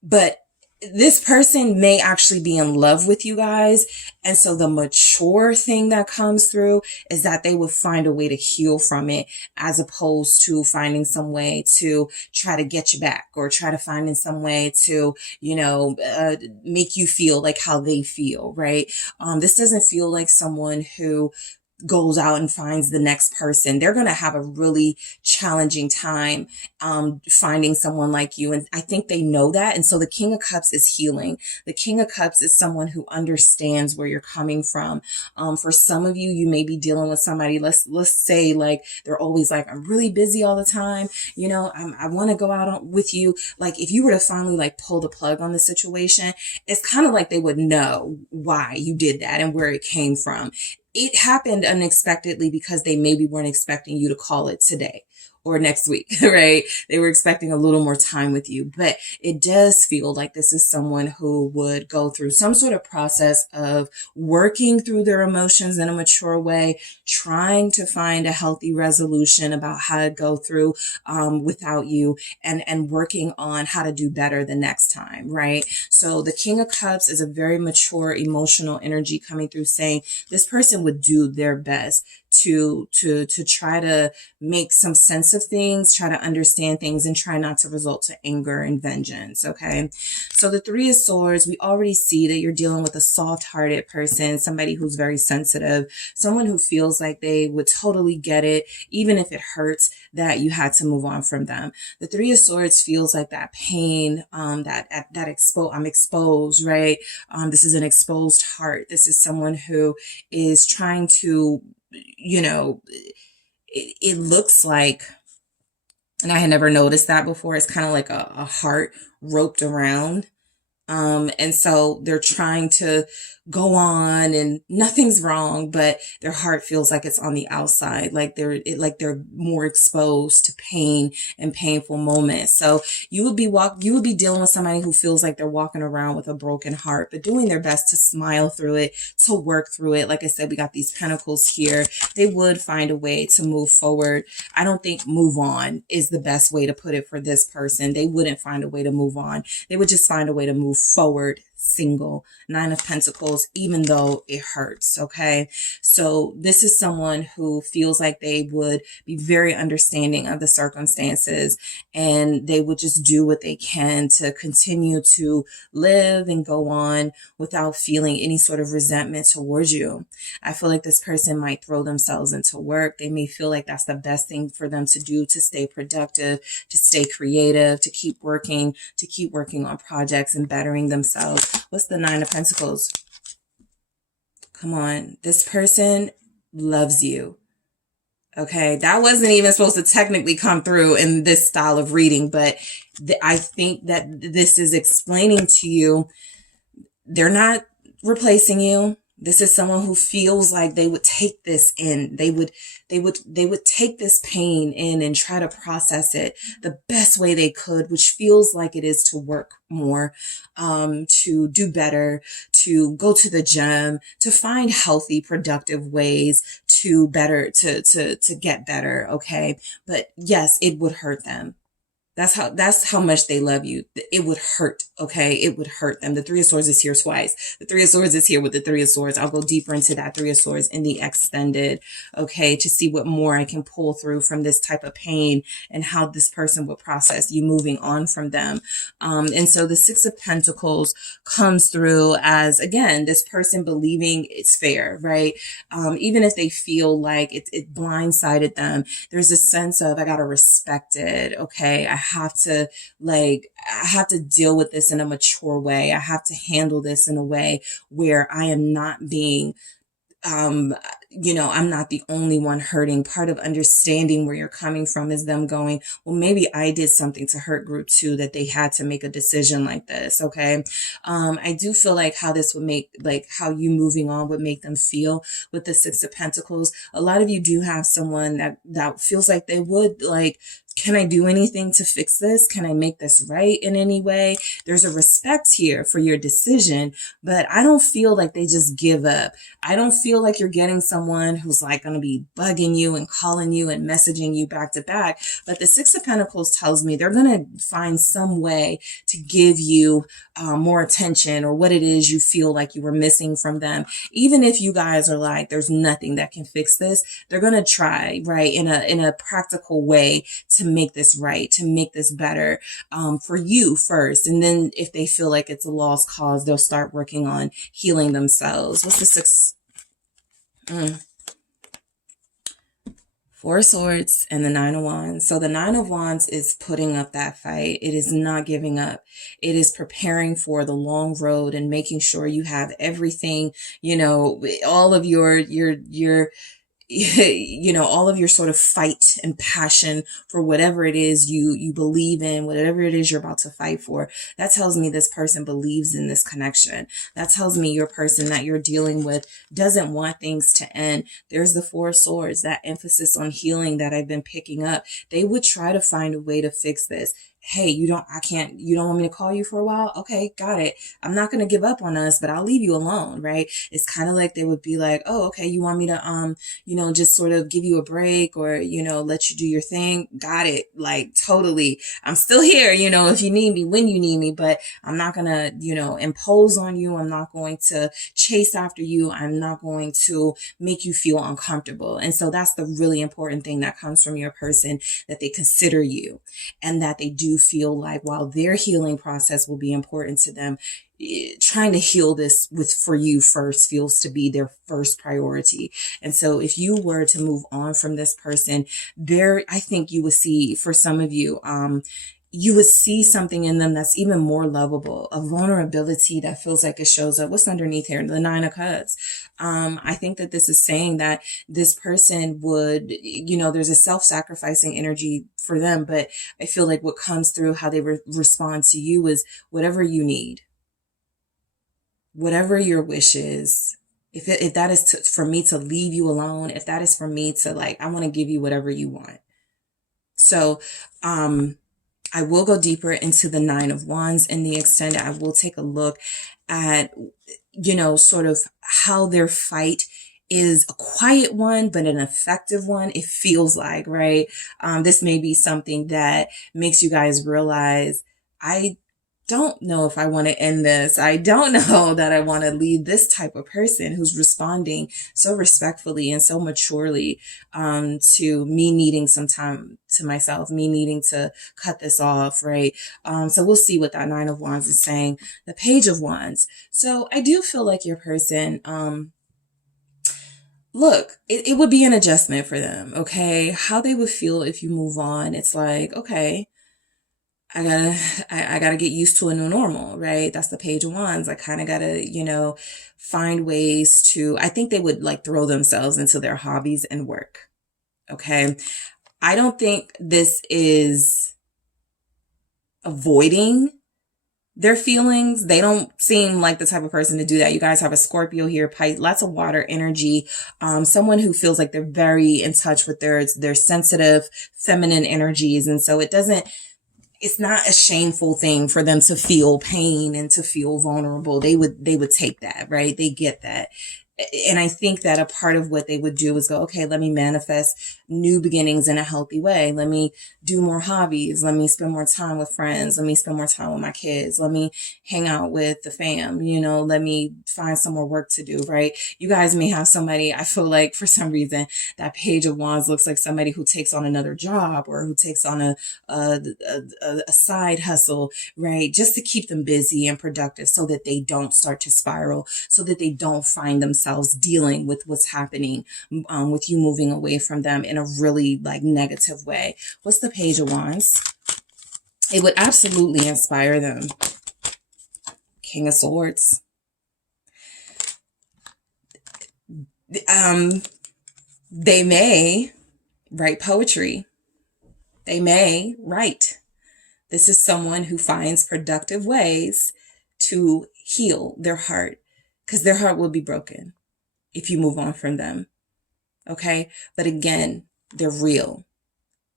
but this person may actually be in love with you guys. And so the mature thing that comes through is that they would find a way to heal from it, as opposed to finding some way to try to get you back, or try to find in some way to, make you feel like how they feel, right? This doesn't feel like someone who goes out and finds the next person. They're going to have a really challenging time finding someone like you. And I think they know that. And so the King of Cups is healing. The King of Cups is someone who understands where you're coming from. For some of you, you may be dealing with somebody, let's say like, they're always like, I'm really busy all the time. I want to go out with you. Like if you were to finally like pull the plug on the situation, it's kind of like they would know why you did that and where it came from. It happened unexpectedly because they maybe weren't expecting you to call it today or next week, right? They were expecting a little more time with you, but it does feel like this is someone who would go through some sort of process of working through their emotions in a mature way, trying to find a healthy resolution about how to go through without you, and working on how to do better the next time, right? So the King of Cups is a very mature emotional energy coming through, saying this person would do their best to try to make some sense of things, try to understand things, and try not to result to anger and vengeance. Okay. So the Three of Swords, we already see that you're dealing with a soft-hearted person, somebody who's very sensitive, someone who feels like they would totally get it, even if it hurts that you had to move on from them. The Three of Swords feels like that pain, I'm exposed, right? This is an exposed heart. This is someone who is trying to, it looks like, and I had never noticed that before, it's kind of like a heart roped around. And so they're trying to go on and nothing's wrong, but their heart feels like it's on the outside, like they're more exposed to pain and painful moments. So you would be dealing with somebody who feels like they're walking around with a broken heart, but doing their best to smile through it, to work through it. Like I said, we got these pentacles here. They would find a way to move forward. I don't think move on is the best way to put it for this person. They wouldn't find a way to move on. They would just find a way to move forward. Single. Nine of Pentacles, even though it hurts. Okay. So this is someone who feels like they would be very understanding of the circumstances, and they would just do what they can to continue to live and go on without feeling any sort of resentment towards you. I feel like this person might throw themselves into work. They may feel like that's the best thing for them to do, to stay productive, to stay creative, to keep working on projects and bettering themselves. What's the Nine of Pentacles? Come on. This person loves you. Okay. That wasn't even supposed to technically come through in this style of reading, but I think that this is explaining to you, they're not replacing you. This is someone who feels like they would take this in. They would take this pain in and try to process it the best way they could, which feels like it is to work more, to do better, to go to the gym, to find healthy, productive ways to get better. Okay. But yes, it would hurt them. That's how much they love you. It would hurt, okay? It would hurt them. The Three of Swords is here twice. The Three of Swords is here with the Three of Swords. I'll go deeper into that Three of Swords in the extended, okay, to see what more I can pull through from this type of pain and how this person would process you moving on from them. And so the Six of Pentacles comes through as, again, this person believing it's fair, right? Even if they feel like it blindsided them, there's a sense of, I gotta respect it, okay? I have to deal with this in a mature way. I have to handle this in a way where I am not being, I'm not the only one hurting. Part of understanding where you're coming from is them going, well, maybe I did something to hurt group two that they had to make a decision like this. Okay. I do feel like how this would make, like how you moving on would make them feel with the Six of Pentacles. A lot of you do have someone that feels like they would like, can I do anything to fix this? Can I make this right in any way? There's a respect here for your decision, but I don't feel like they just give up. I don't feel like you're getting someone who's like going to be bugging you and calling you and messaging you back to back. But the Six of Pentacles tells me they're going to find some way to give you more attention or what it is you feel like you were missing from them. Even if you guys are like, there's nothing that can fix this, they're going to try, right, in a practical way to make this right, to make this better for you first. And then if they feel like it's a lost cause, they'll start working on healing themselves. What's the six? Four of Swords and the Nine of Wands. So the Nine of Wands is putting up that fight. It is not giving up. It is preparing for the long road and making sure you have everything, all of your all of your sort of fight and passion for whatever it is you believe in, whatever it is you're about to fight for. That tells me this person believes in this connection. That tells me your person that you're dealing with doesn't want things to end. There's the Four of Swords, that emphasis on healing that I've been picking up. They would try to find a way to fix this. Hey, you don't want me to call you for a while? Okay, got it. I'm not going to give up on us, but I'll leave you alone, right? It's kind of like they would be like, oh, okay, you want me to, just sort of give you a break or, let you do your thing. Got it. Like totally. I'm still here, if you need me, when you need me, but I'm not going to, impose on you. I'm not going to chase after you. I'm not going to make you feel uncomfortable. And so that's the really important thing that comes from your person, that they consider you and that they do feel like while their healing process will be important to them, trying to heal this for you first feels to be their first priority. And so if you were to move on from this person, I think you would see, for some of you, you would see something in them that's even more lovable, a vulnerability that feels like it shows up. What's underneath here? The Nine of Cups. I think that this is saying that this person would, there's a self-sacrificing energy for them, but I feel like what comes through how they respond to you is whatever you need, whatever your wish is. If that is for me to leave you alone, if that is for me to I want to give you whatever you want. So, I will go deeper into the Nine of Wands in the extended. I will take a look at, sort of how their fight is a quiet one, but an effective one. It feels like, right? This may be something that makes you guys realize, I don't know if I want to end this. I don't know that I want to leave this type of person who's responding so respectfully and so maturely to me needing some time to myself, me needing to cut this off, right? So we'll see what that Nine of Wands is saying. The Page of Wands. So I do feel like your person, look, it would be an adjustment for them, okay? How they would feel if you move on. It's like, okay, I gotta get used to a new normal, right? That's the Page of Wands. I kind of gotta, find ways to, I think they would throw themselves into their hobbies and work. Okay. I don't think this is avoiding their feelings. They don't seem like the type of person to do that. You guys have a Scorpio here, lots of water energy. Someone who feels like they're very in touch with their sensitive feminine energies. And so it's not a shameful thing for them to feel pain and to feel vulnerable. They would take that, right? They get that. And I think that a part of what they would do is go, okay, let me manifest new beginnings in a healthy way. Let me do more hobbies. Let me spend more time with friends. Let me spend more time with my kids. Let me hang out with the fam. Let me find some more work to do, right? You guys may have somebody, I feel like for some reason, that Page of Wands looks like somebody who takes on another job or who takes on a side hustle, right? Just to keep them busy and productive so that they don't start to spiral, so that they don't find themselves dealing with what's happening with you moving away from them in a really like negative way. What's the Page of Wands? It would absolutely inspire them. King of Swords. They may write poetry. They may write. This is someone who finds productive ways to heal their heart, because their heart will be broken if you move on from them. Okay? But again, they're real.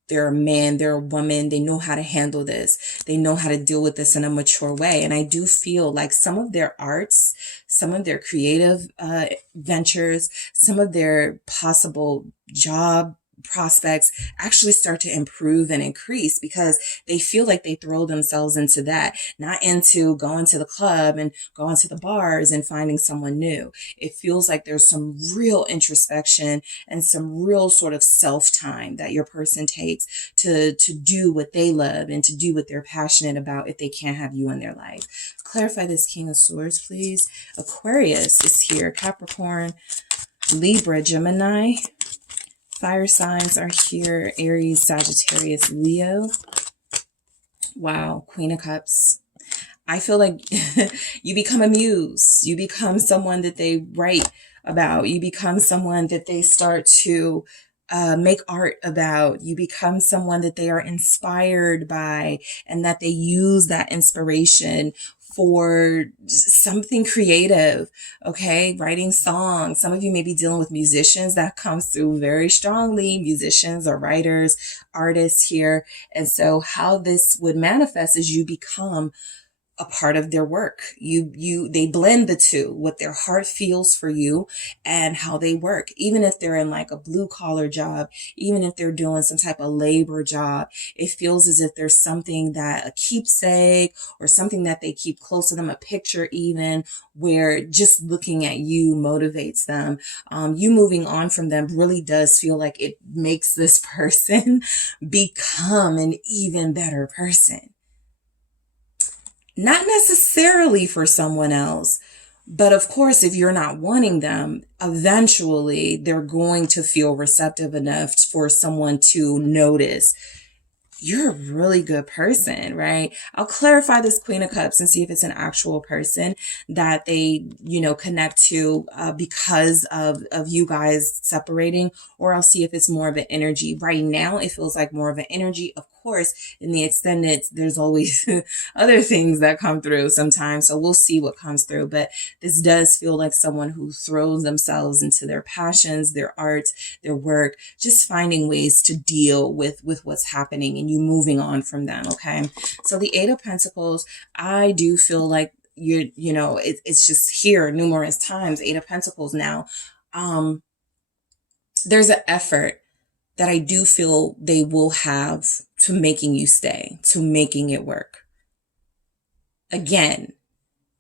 They're a man, they're a woman. They know how to handle this. They know how to deal with this in a mature way. And I do feel like some of their arts, some of their creative ventures, some of their possible job prospects actually start to improve and increase because they feel like they throw themselves into that, not into going to the club and going to the bars and finding someone new. It feels like there's some real introspection and some real sort of self-time that your person takes to do what they love and to do what they're passionate about if they can't have you in their life. Clarify this King of Swords, please. Aquarius is here. Capricorn, Libra, Gemini. Fire signs are here. Aries, Sagittarius, Leo. Wow. Queen of Cups. I feel like you become a muse. You become someone that they write about. You become someone that they start to make art about. You become someone that they are inspired by and that they use that inspiration for something creative, okay? Writing songs. Some of you may be dealing with musicians. That comes through very strongly. Musicians or writers, artists here. And so how this would manifest is you become a part of their work. They blend the two, what their heart feels for you and how they work. Even if they're in like a blue collar job, even if they're doing some type of labor job, it feels as if there's something that a keepsake or something that they keep close to them, a picture even, where just looking at you motivates them. You moving on from them really does feel like it makes this person become an even better person. Not necessarily for someone else, but of course, if you're not wanting them, eventually they're going to feel receptive enough for someone to notice you're a really good person, right? I'll clarify this Queen of Cups and see if it's an actual person that they, connect to because of you guys separating, or I'll see if it's more of an energy. Right now, it feels like more of an energy. Of course, in the extended, there's always other things that come through sometimes. So we'll see what comes through. But this does feel like someone who throws themselves into their passions, their art, their work, just finding ways to deal with what's happening and you moving on from them. Okay. So the Eight of Pentacles, I do feel like it's just here numerous times. Eight of Pentacles now. There's an effort that I do feel they will have to making you stay, to making it work. Again,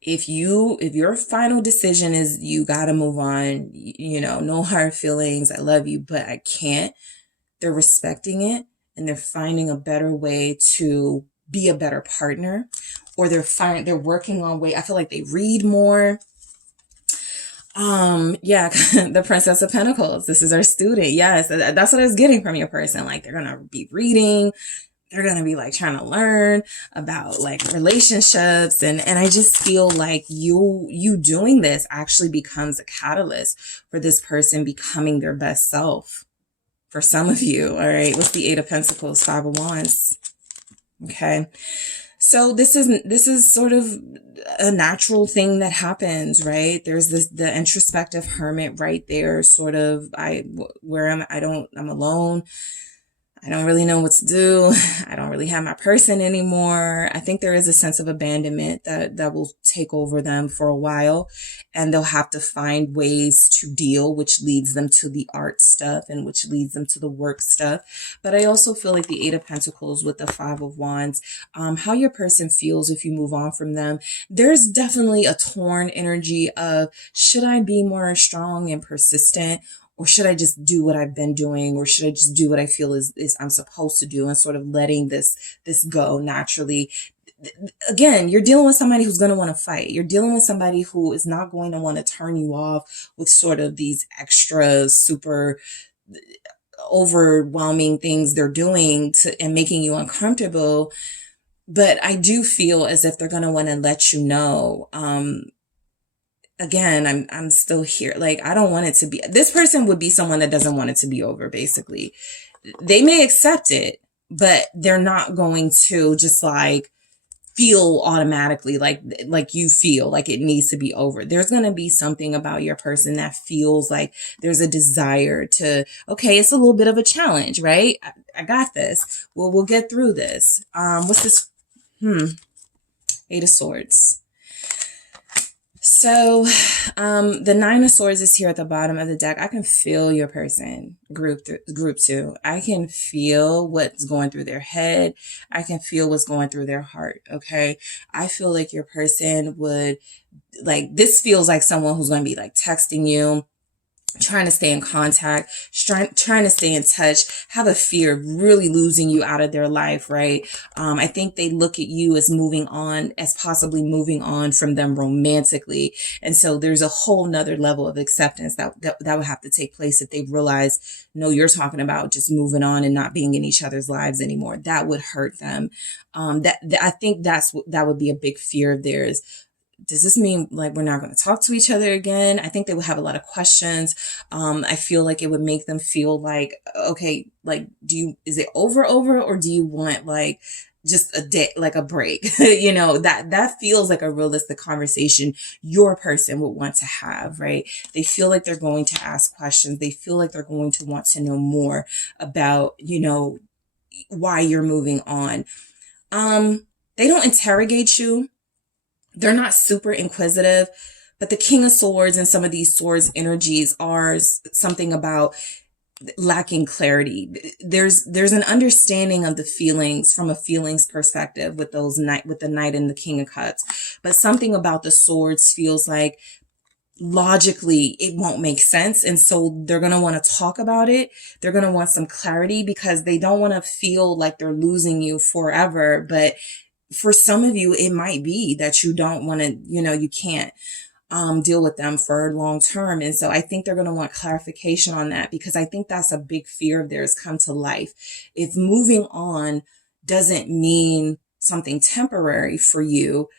if your final decision is you got to move on, no hard feelings, I love you, but I can't, they're respecting it and they're finding a better way to be a better partner, or they're working on way. I feel like they read more. The Princess of Pentacles. This is our student. Yes, that's what I was getting from your person. Like they're going to be reading. They're going to be like trying to learn about like relationships. And I just feel like you doing this actually becomes a catalyst for this person becoming their best self. For some of you. All right. What's the Eight of Pentacles? Five of Wands. Okay. So this is sort of a natural thing that happens, right? There's the introspective hermit right there, sort of, I'm alone. I don't really know what to do. I don't really have my person anymore. I think there is a sense of abandonment that will take over them for a while, and they'll have to find ways to deal, which leads them to the art stuff and which leads them to the work stuff. But I also feel like the Eight of Pentacles with the Five of Wands, how your person feels if you move on from them. There's definitely a torn energy of, should I be more strong and persistent? Or should I just do what I've been doing? Or should I just do what I feel is I'm supposed to do, and sort of letting this go naturally? Again, you're dealing with somebody who's going to want to fight. You're dealing with somebody who is not going to want to turn you off with sort of these extra super overwhelming things they're doing and making you uncomfortable. But I do feel as if they're going to want to let you know, again, I'm still here. Like, I don't want it to be, this person would be someone that doesn't want it to be over, basically. They may accept it, but they're not going to just like feel automatically like you feel like it needs to be over. There's going to be something about your person that feels like there's a desire to, okay, it's a little bit of a challenge, right? I got this. Well, we'll get through this. What's this? Eight of Swords. So, the Nine of Swords is here at the bottom of the deck. I can feel your person, group 2. I can feel what's going through their head. I can feel what's going through their heart. Okay. I feel like your person would, like, this feels like someone who's going to be like texting you, trying to stay in contact, trying to stay in touch, have a fear of really losing you out of their life, right? I think they look at you as moving on, as possibly moving on from them romantically. And so there's a whole nother level of acceptance that would have to take place if they realize, no, you're talking about just moving on and not being in each other's lives anymore. That would hurt them. I think that would be a big fear of theirs. Does this mean like we're not going to talk to each other again? I think they would have a lot of questions. I feel like it would make them feel like, okay, like, is it over, or do you want like just a day, like a break? You know, that feels like a realistic conversation your person would want to have, right? They feel like they're going to ask questions. They feel like they're going to want to know more about, you know, why you're moving on. They don't interrogate you. They're not super inquisitive, but the King of Swords and some of these swords energies are something about lacking clarity. There's an understanding of the feelings from a feelings perspective with the Knight and the King of Cups, but something about the swords feels like logically it won't make sense. And so they're going to want to talk about it. They're going to want some clarity because they don't want to feel like they're losing you forever. But for some of you, it might be that you don't want to, you know, you can't deal with them for long term. And so I think they're going to want clarification on that, because I think that's a big fear of theirs come to life. If moving on doesn't mean something temporary for you,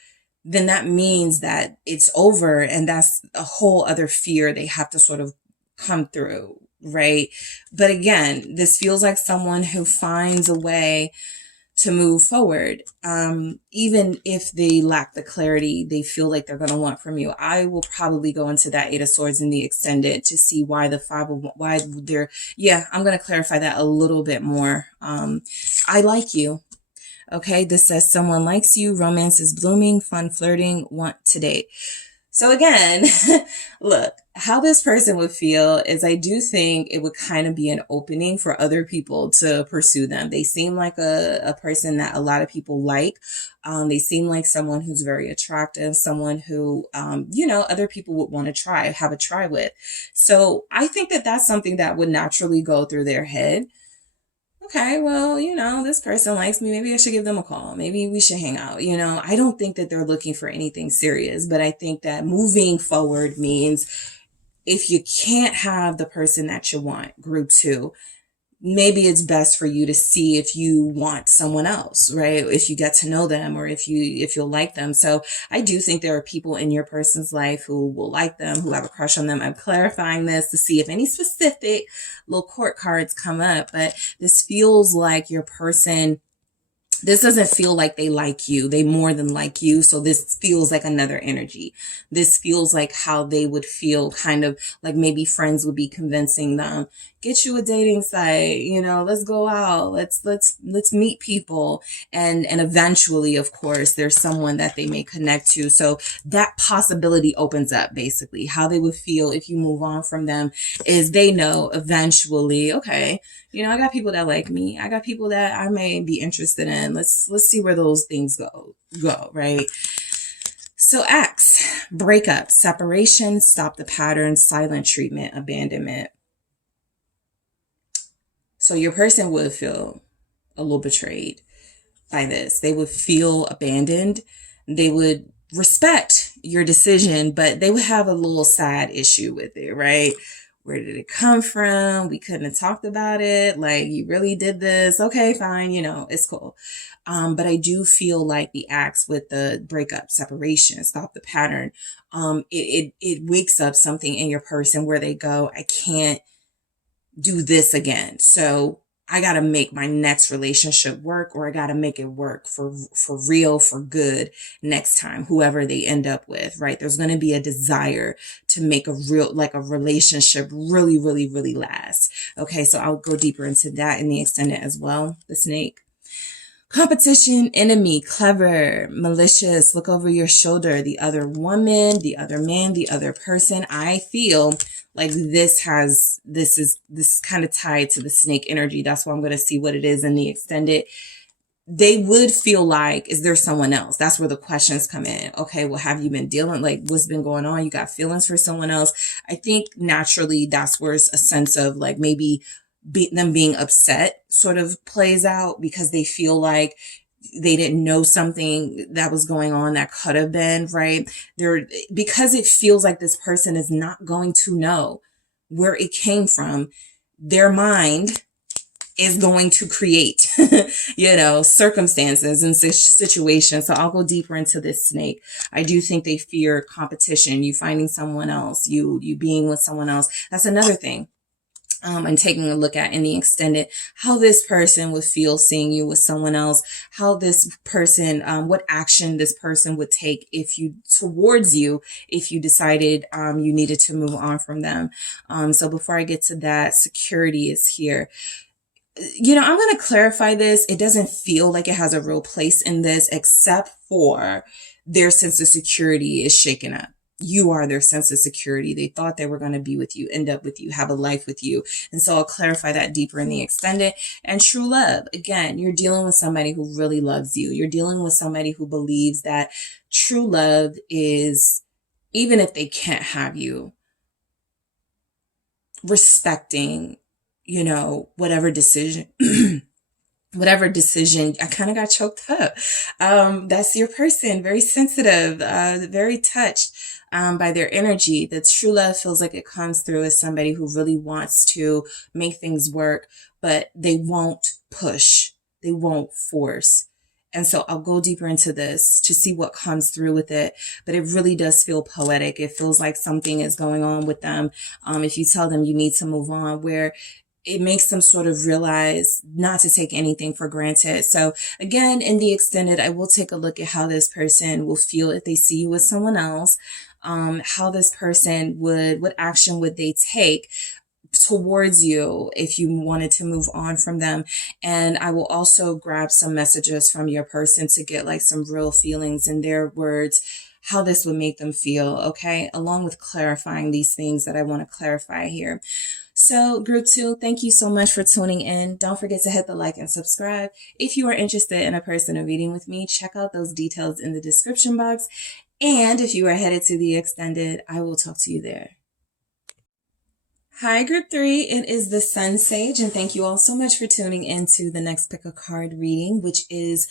then that means that it's over. And that's a whole other fear they have to sort of come through, right? But again, this feels like someone who finds a way to move forward, even if they lack the clarity they feel like they're going to want from you. I will probably go into that Eight of Swords in the extended to see why I'm going to clarify that a little bit more. I like you. Okay, this says someone likes you, romance is blooming, fun flirting, want to date. So again, look, how this person would feel is I do think it would kind of be an opening for other people to pursue them. They seem like a person that a lot of people like. They seem like someone who's very attractive, someone who, you know, other people would want to have a try with. So I think that that's something that would naturally go through their head. Okay, well, you know, this person likes me. Maybe I should give them a call. Maybe we should hang out. You know, I don't think that they're looking for anything serious, but I think that moving forward means if you can't have the person that you want, group 2, maybe it's best for you to see if you want someone else, right? If you get to know them or if you'll like them. So I do think there are people in your person's life who will like them, who have a crush on them. I'm clarifying this to see if any specific little court cards come up, but this feels like your person, this doesn't feel like they like you. They more than like you. So this feels like another energy. This feels like how they would feel, kind of like maybe friends would be convincing them, get you a dating site, you know, let's go out, let's meet people. And eventually, of course, there's someone that they may connect to. So that possibility opens up. Basically, how they would feel if you move on from them is they know eventually, okay, you know, I got people that like me, I got people that I may be interested in. Let's see where those things go, right? So X, breakup, separation, stop the pattern, silent treatment, abandonment. So your person would feel a little betrayed by this. They would feel abandoned. They would respect your decision, but they would have a little sad issue with it, right? Where did it come from? We couldn't have talked about it. Like, you really did this. Okay, fine. You know, it's cool. But I do feel like the acts with the breakup, separation, stop the pattern. It wakes up something in your person where they go, I can't do this again. So I got to make my next relationship work, or I got to make it work for real, for good next time, whoever they end up with, right? There's going to be a desire to make a real, like a relationship really, really, really last. Okay. So I'll go deeper into that in the extended as well. The snake. Competition, enemy, clever, malicious, look over your shoulder, the other woman, the other man, the other person. I feel like this is kind of tied to the snake energy. That's why I'm going to see what it is in the extended. They would feel like, is there someone else? That's where the questions come in. Okay, well, have you been dealing, like, what's been going on? You got feelings for someone else? I think naturally that's where it's a sense of like maybe them being upset sort of plays out, because they feel like they didn't know something that was going on that could have been, right? Because it feels like this person is not going to know where it came from. Their mind is going to create, you know, circumstances and situations. So I'll go deeper into this snake. I do think they fear competition, you finding someone else, you being with someone else. That's another thing. And taking a look at in the extended, how this person would feel seeing you with someone else, how this person, what action this person would take if you decided, you needed to move on from them. So before I get to that, security is here. You know, I'm going to clarify this. It doesn't feel like it has a real place in this, except for their sense of security is shaken up. You are their sense of security. They thought they were going to be with you, end up with you, have a life with you. And so I'll clarify that deeper in the extended. And true love, again, you're dealing with somebody who really loves you. You're dealing with somebody who believes that true love is, even if they can't have you, respecting, you know, whatever decision, I kind of got choked up. That's your person, very sensitive, very touched by their energy. The true love feels like it comes through as somebody who really wants to make things work, but they won't push, they won't force. And so I'll go deeper into this to see what comes through with it. But it really does feel poetic. It feels like something is going on with them. If you tell them you need to move on, where it makes them sort of realize not to take anything for granted. So again, in the extended, I will take a look at how this person will feel if they see you with someone else. How this person what action would they take towards you if you wanted to move on from them. And I will also grab some messages from your person to get like some real feelings in their words, how this would make them feel, okay? Along with clarifying these things that I want to clarify here. So group 2, thank you so much for tuning in. Don't forget to hit the like and subscribe. If you are interested in a personal reading with me, check out those details in the description box. And if you are headed to the extended, I will talk to you there. Hi, group 3. It is the SunSage, and thank you all so much for tuning into the next pick a card reading, which is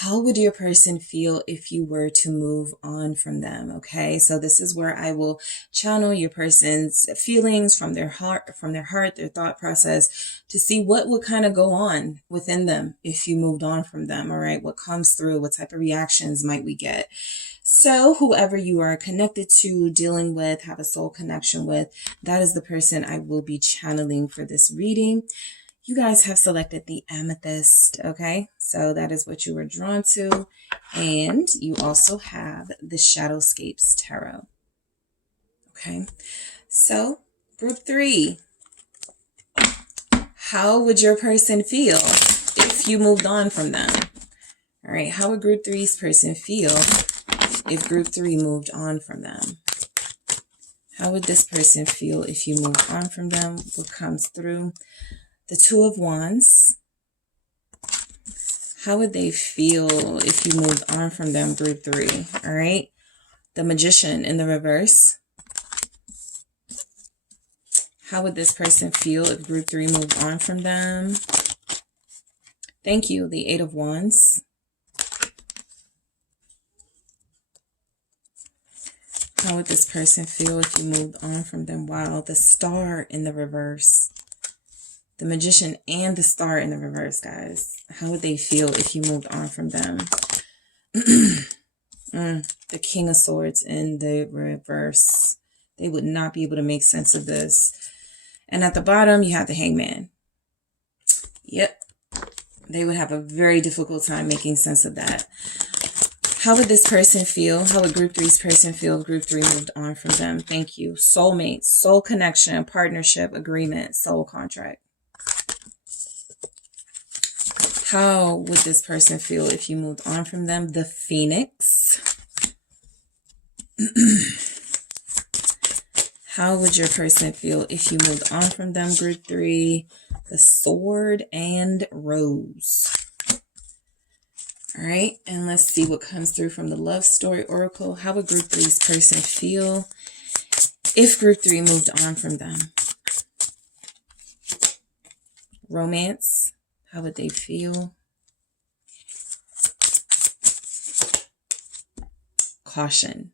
how would your person feel if you were to move on from them? Okay, so this is where I will channel your person's feelings from their heart, their thought process, to see what would kind of go on within them if you moved on from them. All right, what comes through, what type of reactions might we get? So whoever you are connected to, dealing with, have a soul connection with, that is the person I will be channeling for this reading. You guys have selected the amethyst, okay? So that is what you were drawn to. And you also have the Shadowscapes Tarot. Okay, so group 3. How would your person feel if you moved on from them? All right, how would group three's person feel if group three moved on from them? How would this person feel if you moved on from them? What comes through? The Two of Wands. How would they feel if you moved on from them, group three? All right. The Magician in the reverse. How would this person feel if group three moved on from them? Thank you. The Eight of Wands. How would this person feel if you moved on from them? Wow. The Star in the reverse. The Magician and the Star in the reverse, guys. How would they feel if you moved on from them? The King of Swords in the reverse. They would not be able to make sense of this. And at the bottom, you have the Hangman. Yep. They would have a very difficult time making sense of that. How would this person feel? How would group three's person feel if group three moved on from them? Thank you. Soulmate, soul connection, partnership, agreement, soul contract. How would this person feel if you moved on from them? The Phoenix. How would your person feel if you moved on from them, group three? The Sword and Rose. All right, and let's see what comes through from the Love Story Oracle. How would group three's person feel if group three moved on from them? Romance. How would they feel? Caution.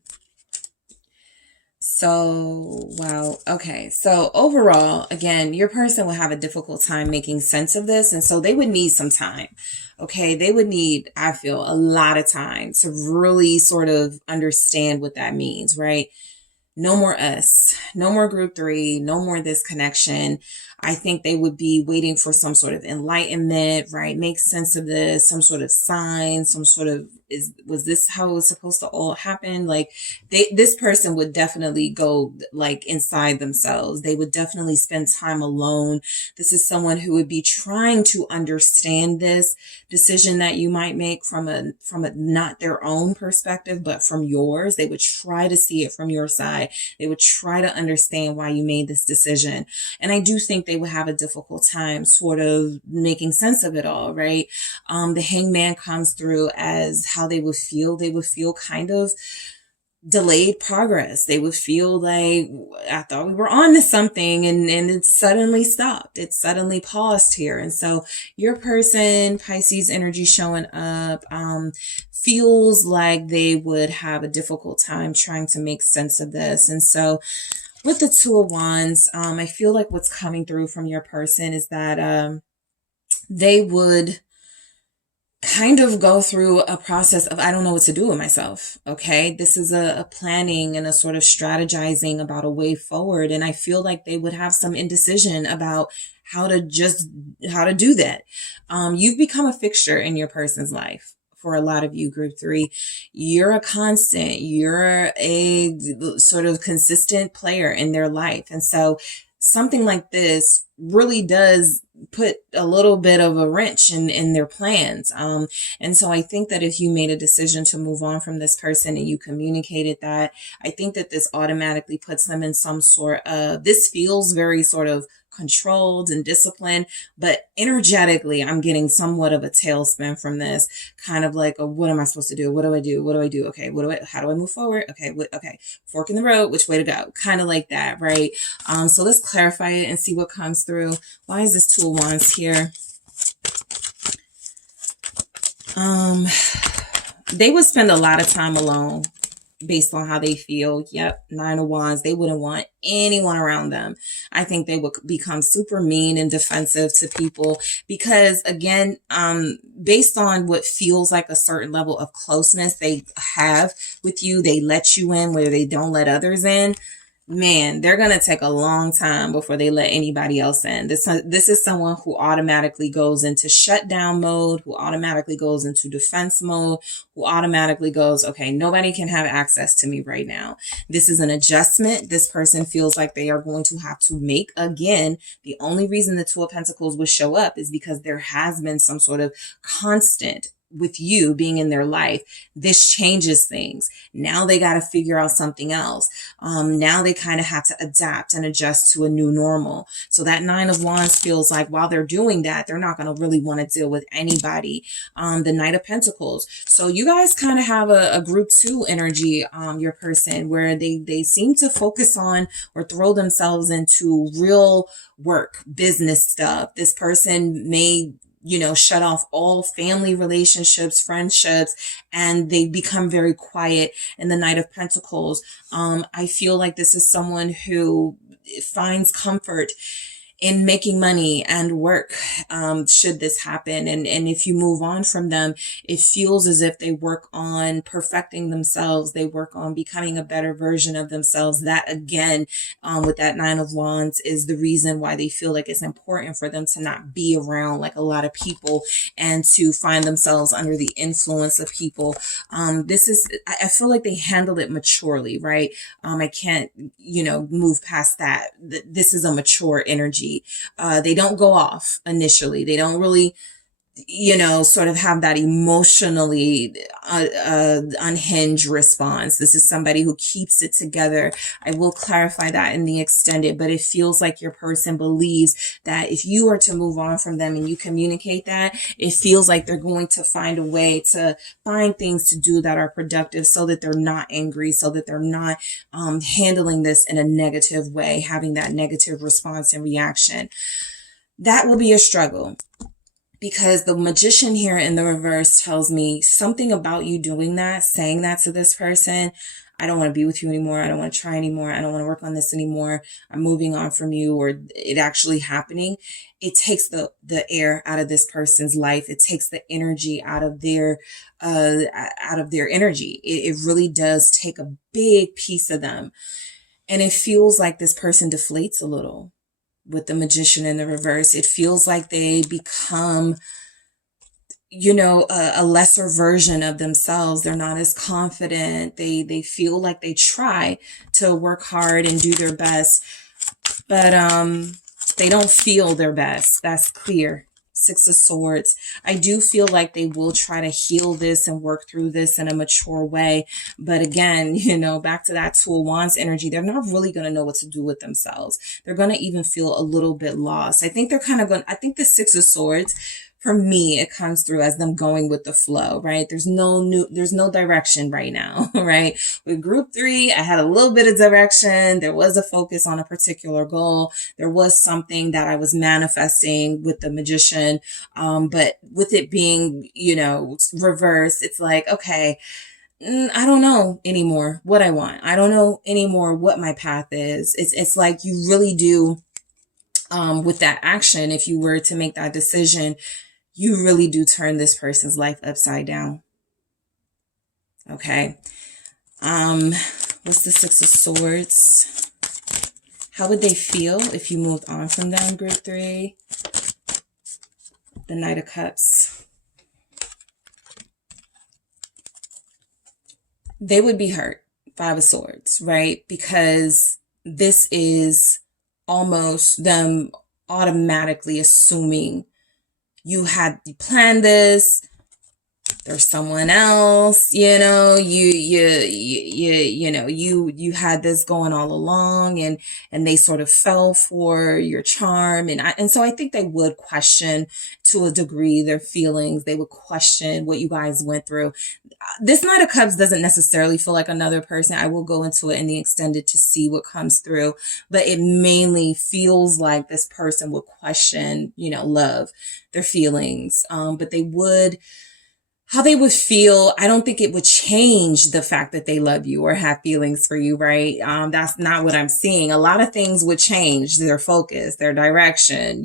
So, wow. Okay. So overall, again, your person will have a difficult time making sense of this. And so they would need some time. Okay. They would need, I feel, a lot of time to really sort of understand what that means, right? No more us, no more group three, no more this connection. I think they would be waiting for some sort of enlightenment, right? Make sense of this, some sort of sign, some sort of, was this how it was supposed to all happen? Like this person would definitely go like inside themselves. They would definitely spend time alone. This is someone who would be trying to understand this decision that you might make from a not their own perspective, but from yours. They would try to see it from your side. They would try to understand why you made this decision. And I do think they would have a difficult time sort of making sense of it all, right? The Hangman comes through as how they would feel. They would feel kind of delayed progress. They would feel like, I thought we were on to something and it suddenly stopped. It suddenly paused here. And so your person, Pisces energy showing up, feels like they would have a difficult time trying to make sense of this. And so with the Two of Wands, I feel like what's coming through from your person is that they would kind of go through a process of, I don't know what to do with myself. Okay. This is a planning and a sort of strategizing about a way forward. And I feel like they would have some indecision about how to do that. You've become a fixture in your person's life. For a lot of you, group three, you're a constant, you're a sort of consistent player in their life. And so something like this really does put a little bit of a wrench in their plans. And so I think that if you made a decision to move on from this person and you communicated that, I think that this automatically puts them in some sort of, this feels very sort of controlled and disciplined, but energetically, I'm getting somewhat of a tailspin from this, kind of like, what am I supposed to do? What do I do? What do I do? Okay. How do I move forward? Okay. Okay. Fork in the road, which way to go? Kind of like that. Right. So let's clarify it and see what comes through. Why is this Two of Wands here? They would spend a lot of time alone based on how they feel. Yep. Nine of Wands. They wouldn't want anyone around them. I think they would become super mean and defensive to people because, again, based on what feels like a certain level of closeness they have with you, they let you in where they don't let others in. man, they're going to take a long time before they let anybody else in. This is someone who automatically goes into shutdown mode, who automatically goes into defense mode, who automatically goes, okay, nobody can have access to me right now. This is an adjustment this person feels like they are going to have to make again. The only reason the Two of Pentacles would show up is because there has been some sort of constant with you being in their life. This changes things. Now they got to figure out something else. Now they kind of have to adapt and adjust to a new normal. So that Nine of Wands feels like while they're doing that, they're not going to really want to deal with anybody. The Knight of Pentacles. So you guys kind of have a group 2 energy, your person, where they seem to focus on or throw themselves into real work, business stuff. This person may shut off all family relationships, friendships, and they become very quiet in the Knight of Pentacles. I feel like this is someone who finds comfort in making money and work, should this happen. And if you move on from them, it feels as if they work on perfecting themselves. They work on becoming a better version of themselves. That again, with that Nine of Wands is the reason why they feel like it's important for them to not be around like a lot of people and to find themselves under the influence of people. I feel like they handle it maturely, right? I can't, move past that. This is a mature energy. They don't go off initially. They don't really, sort of have that emotionally unhinged response. This is somebody who keeps it together. I will clarify that in the extended, but it feels like your person believes that if you are to move on from them and you communicate that, it feels like they're going to find a way to find things to do that are productive so that they're not angry, so that they're not handling this in a negative way, having that negative response and reaction. That will be a struggle. Because the Magician here in the reverse tells me something about you doing that, saying that to this person. I don't want to be with you anymore. I don't want to try anymore. I don't want to work on this anymore. I'm moving on from you, or it actually happening. It takes the air out of this person's life. It takes the energy out of their energy. It really does take a big piece of them. And it feels like this person deflates a little. With the Magician in the reverse, it feels like they become, a lesser version of themselves. They're not as confident. They feel like they try to work hard and do their best, but they don't feel their best. That's clear. Six of Swords. I do feel like they will try to heal this and work through this in a mature way. But again, back to that Two of Wands energy, they're not really going to know what to do with themselves. They're going to even feel a little bit lost. I think I think the Six of Swords, for me, it comes through as them going with the flow, right? There's no direction right now, right? With group 3, I had a little bit of direction. There was a focus on a particular goal. There was something that I was manifesting with the Magician. But with it being, reverse, it's like, okay, I don't know anymore what I want. I don't know anymore what my path is. It's like you really do, with that action, if you were to make that decision, you really do turn this person's life upside down. Okay. What's the Six of Swords? How would they feel if you moved on from them, group 3? The Knight of Cups. They would be hurt. Five of Swords, right? Because this is almost them automatically assuming you planned this, there's someone else, you had this going all along, and they sort of fell for your charm. And so I think they would question to a degree their feelings. They would question what you guys went through. This Knight of Cups doesn't necessarily feel like another person. I will go into it in the extended to see what comes through, but it mainly feels like this person would question, love, their feelings. But they would how they would feel. I don't think it would change the fact that they love you or have feelings for you, right? That's not what I'm seeing. A lot of things would change their focus, their direction,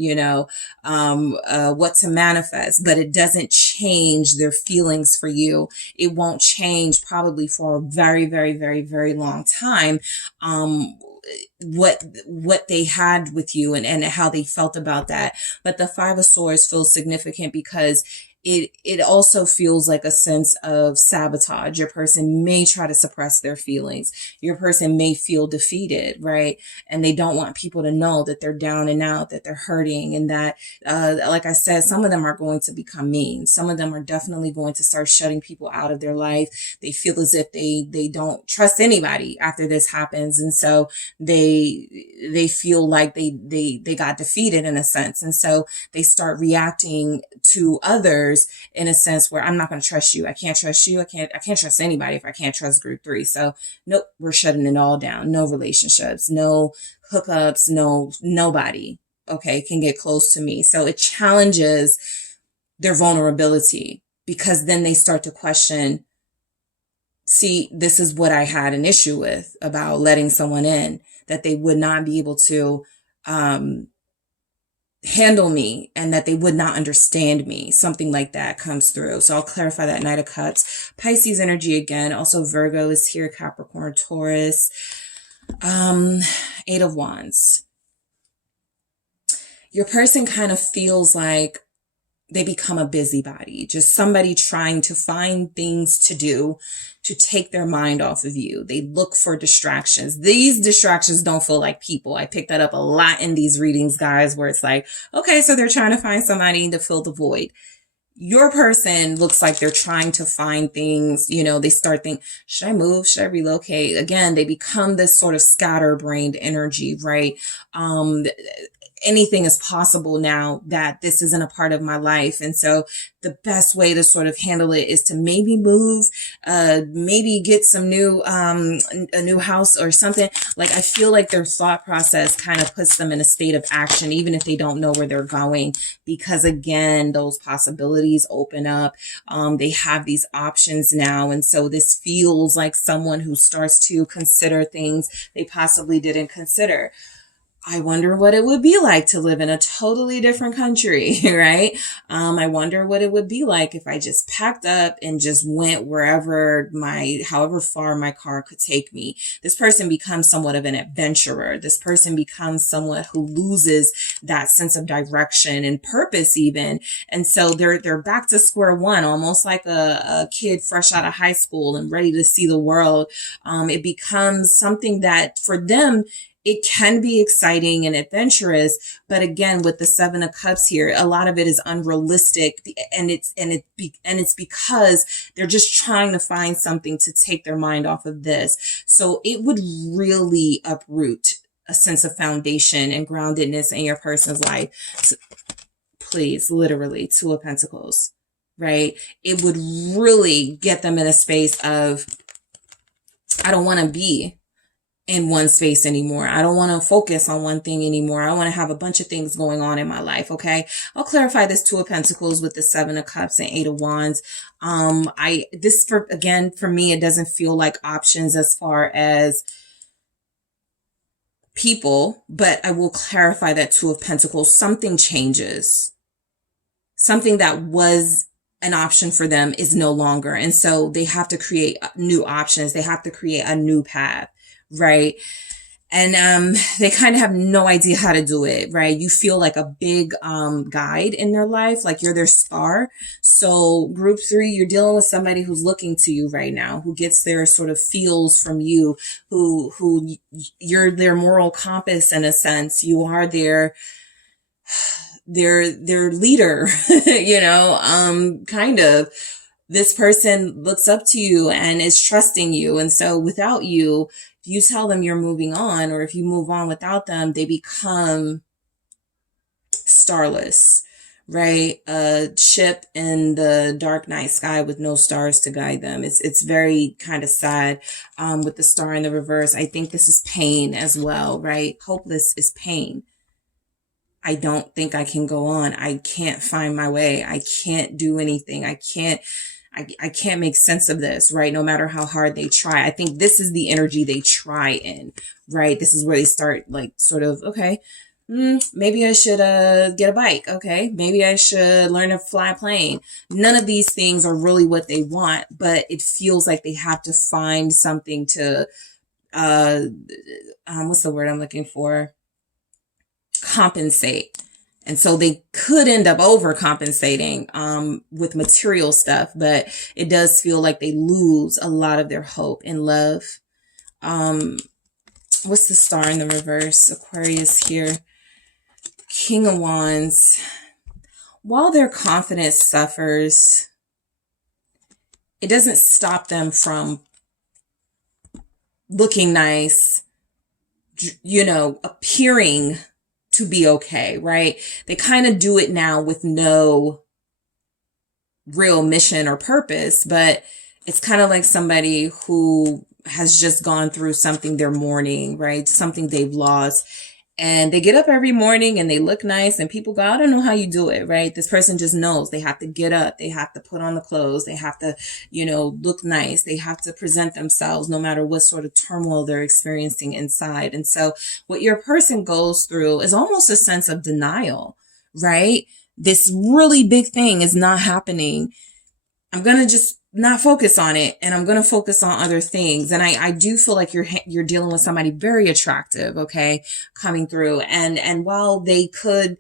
what to manifest, but it doesn't change their feelings for you. It won't change probably for a very, very, very, very long time. What they had with you and how they felt about that. But the Five of Swords feels significant because it also feels like a sense of sabotage. Your person may try to suppress their feelings. Your person may feel defeated, right? And they don't want people to know that they're down and out, that they're hurting, and that, like I said, some of them are going to become mean. Some of them are definitely going to start shutting people out of their life. They feel as if they don't trust anybody after this happens. And so they feel like they got defeated in a sense. And so they start reacting to others in a sense where I'm not going to trust you. I can't trust you. I can't trust anybody if I can't trust group 3. So nope, we're shutting it all down. No relationships, no hookups, nobody, okay, can get close to me. So it challenges their vulnerability because then they start to question, see, this is what I had an issue with about letting someone in, that they would not be able to, handle me and that they would not understand me. Something like that comes through. So I'll clarify that. Knight of Cups, Pisces energy again. Also Virgo is here, Capricorn, Taurus, 8 of Wands. Your person kind of feels like they become a busybody, just somebody trying to find things to do to take their mind off of you. They look for distractions. These distractions don't feel like people. I picked that up a lot in these readings, guys, where it's like, okay, so they're trying to find somebody to fill the void. Your person looks like they're trying to find things, they start thinking, should I move? Should I relocate? Again, they become this sort of scatterbrained energy, right? Anything is possible now that this isn't a part of my life. And so the best way to sort of handle it is to maybe move, maybe get some a new house or something. Like, I feel like their thought process kind of puts them in a state of action, even if they don't know where they're going, because again, those possibilities open up. They have these options now. And so this feels like someone who starts to consider things they possibly didn't consider. I wonder what it would be like to live in a totally different country, right? I wonder what it would be like if I just packed up and just went however far my car could take me. This person becomes somewhat of an adventurer. This person becomes someone who loses that sense of direction and purpose even. And so they're back to square one, almost like a kid fresh out of high school and ready to see the world. It becomes something that for them, it can be exciting and adventurous, but again, with the 7 of Cups here, a lot of it is unrealistic, and it's because they're just trying to find something to take their mind off of this. So it would really uproot a sense of foundation and groundedness in your person's life. So, please, literally, 2 of Pentacles, right? It would really get them in a space of, I don't want to be in one space anymore. I don't want to focus on one thing anymore. I want to have a bunch of things going on in my life. Okay. I'll clarify this 2 of Pentacles with the 7 of Cups and 8 of Wands. For me, it doesn't feel like options as far as people, but I will clarify that 2 of Pentacles. Something changes. Something that was an option for them is no longer. And so they have to create new options. They have to create a new path. Right. And they kind of have no idea how to do it, right? You feel like a big guide in their life, like you're their star. So group 3, you're dealing with somebody who's looking to you right now, who gets their sort of feels from you, who you're their moral compass in a sense. You are their leader, kind of. This person looks up to you and is trusting you. And so without you, if you tell them you're moving on, or if you move on without them, they become starless, right? A ship in the dark night sky with no stars to guide them. It's very kind of sad. With the star in the reverse, I think this is pain as well, right? Hopeless is pain. I don't think I can go on. I can't find my way. I can't do anything. I can't make sense of this, right? No matter how hard they try. I think this is the energy they try in, right? This is where they start like sort of, okay, maybe I should get a bike. Okay, maybe I should learn to fly a plane. None of these things are really what they want, but it feels like they have to find something to what's the word I'm looking for? Compensate. And so they could end up overcompensating with material stuff, but it does feel like they lose a lot of their hope in love. What's the star in the reverse? Aquarius here. King of Wands. While their confidence suffers, it doesn't stop them from looking nice, you know, appearing to be okay, right? They kind of do it now with no real mission or purpose, but it's kind of like somebody who has just gone through something they're mourning, right? Something they've lost. And they get up every morning and they look nice and people go, I don't know how you do it, right? This person just knows they have to get up. They have to put on the clothes. They have to, you know, look nice. They have to present themselves no matter what sort of turmoil they're experiencing inside. And so what your person goes through is almost a sense of denial, right? This really big thing is not happening. I'm going to just not focus on it and I'm going to focus on other things. And I do feel like you're dealing with somebody very attractive, okay, coming through. And while they could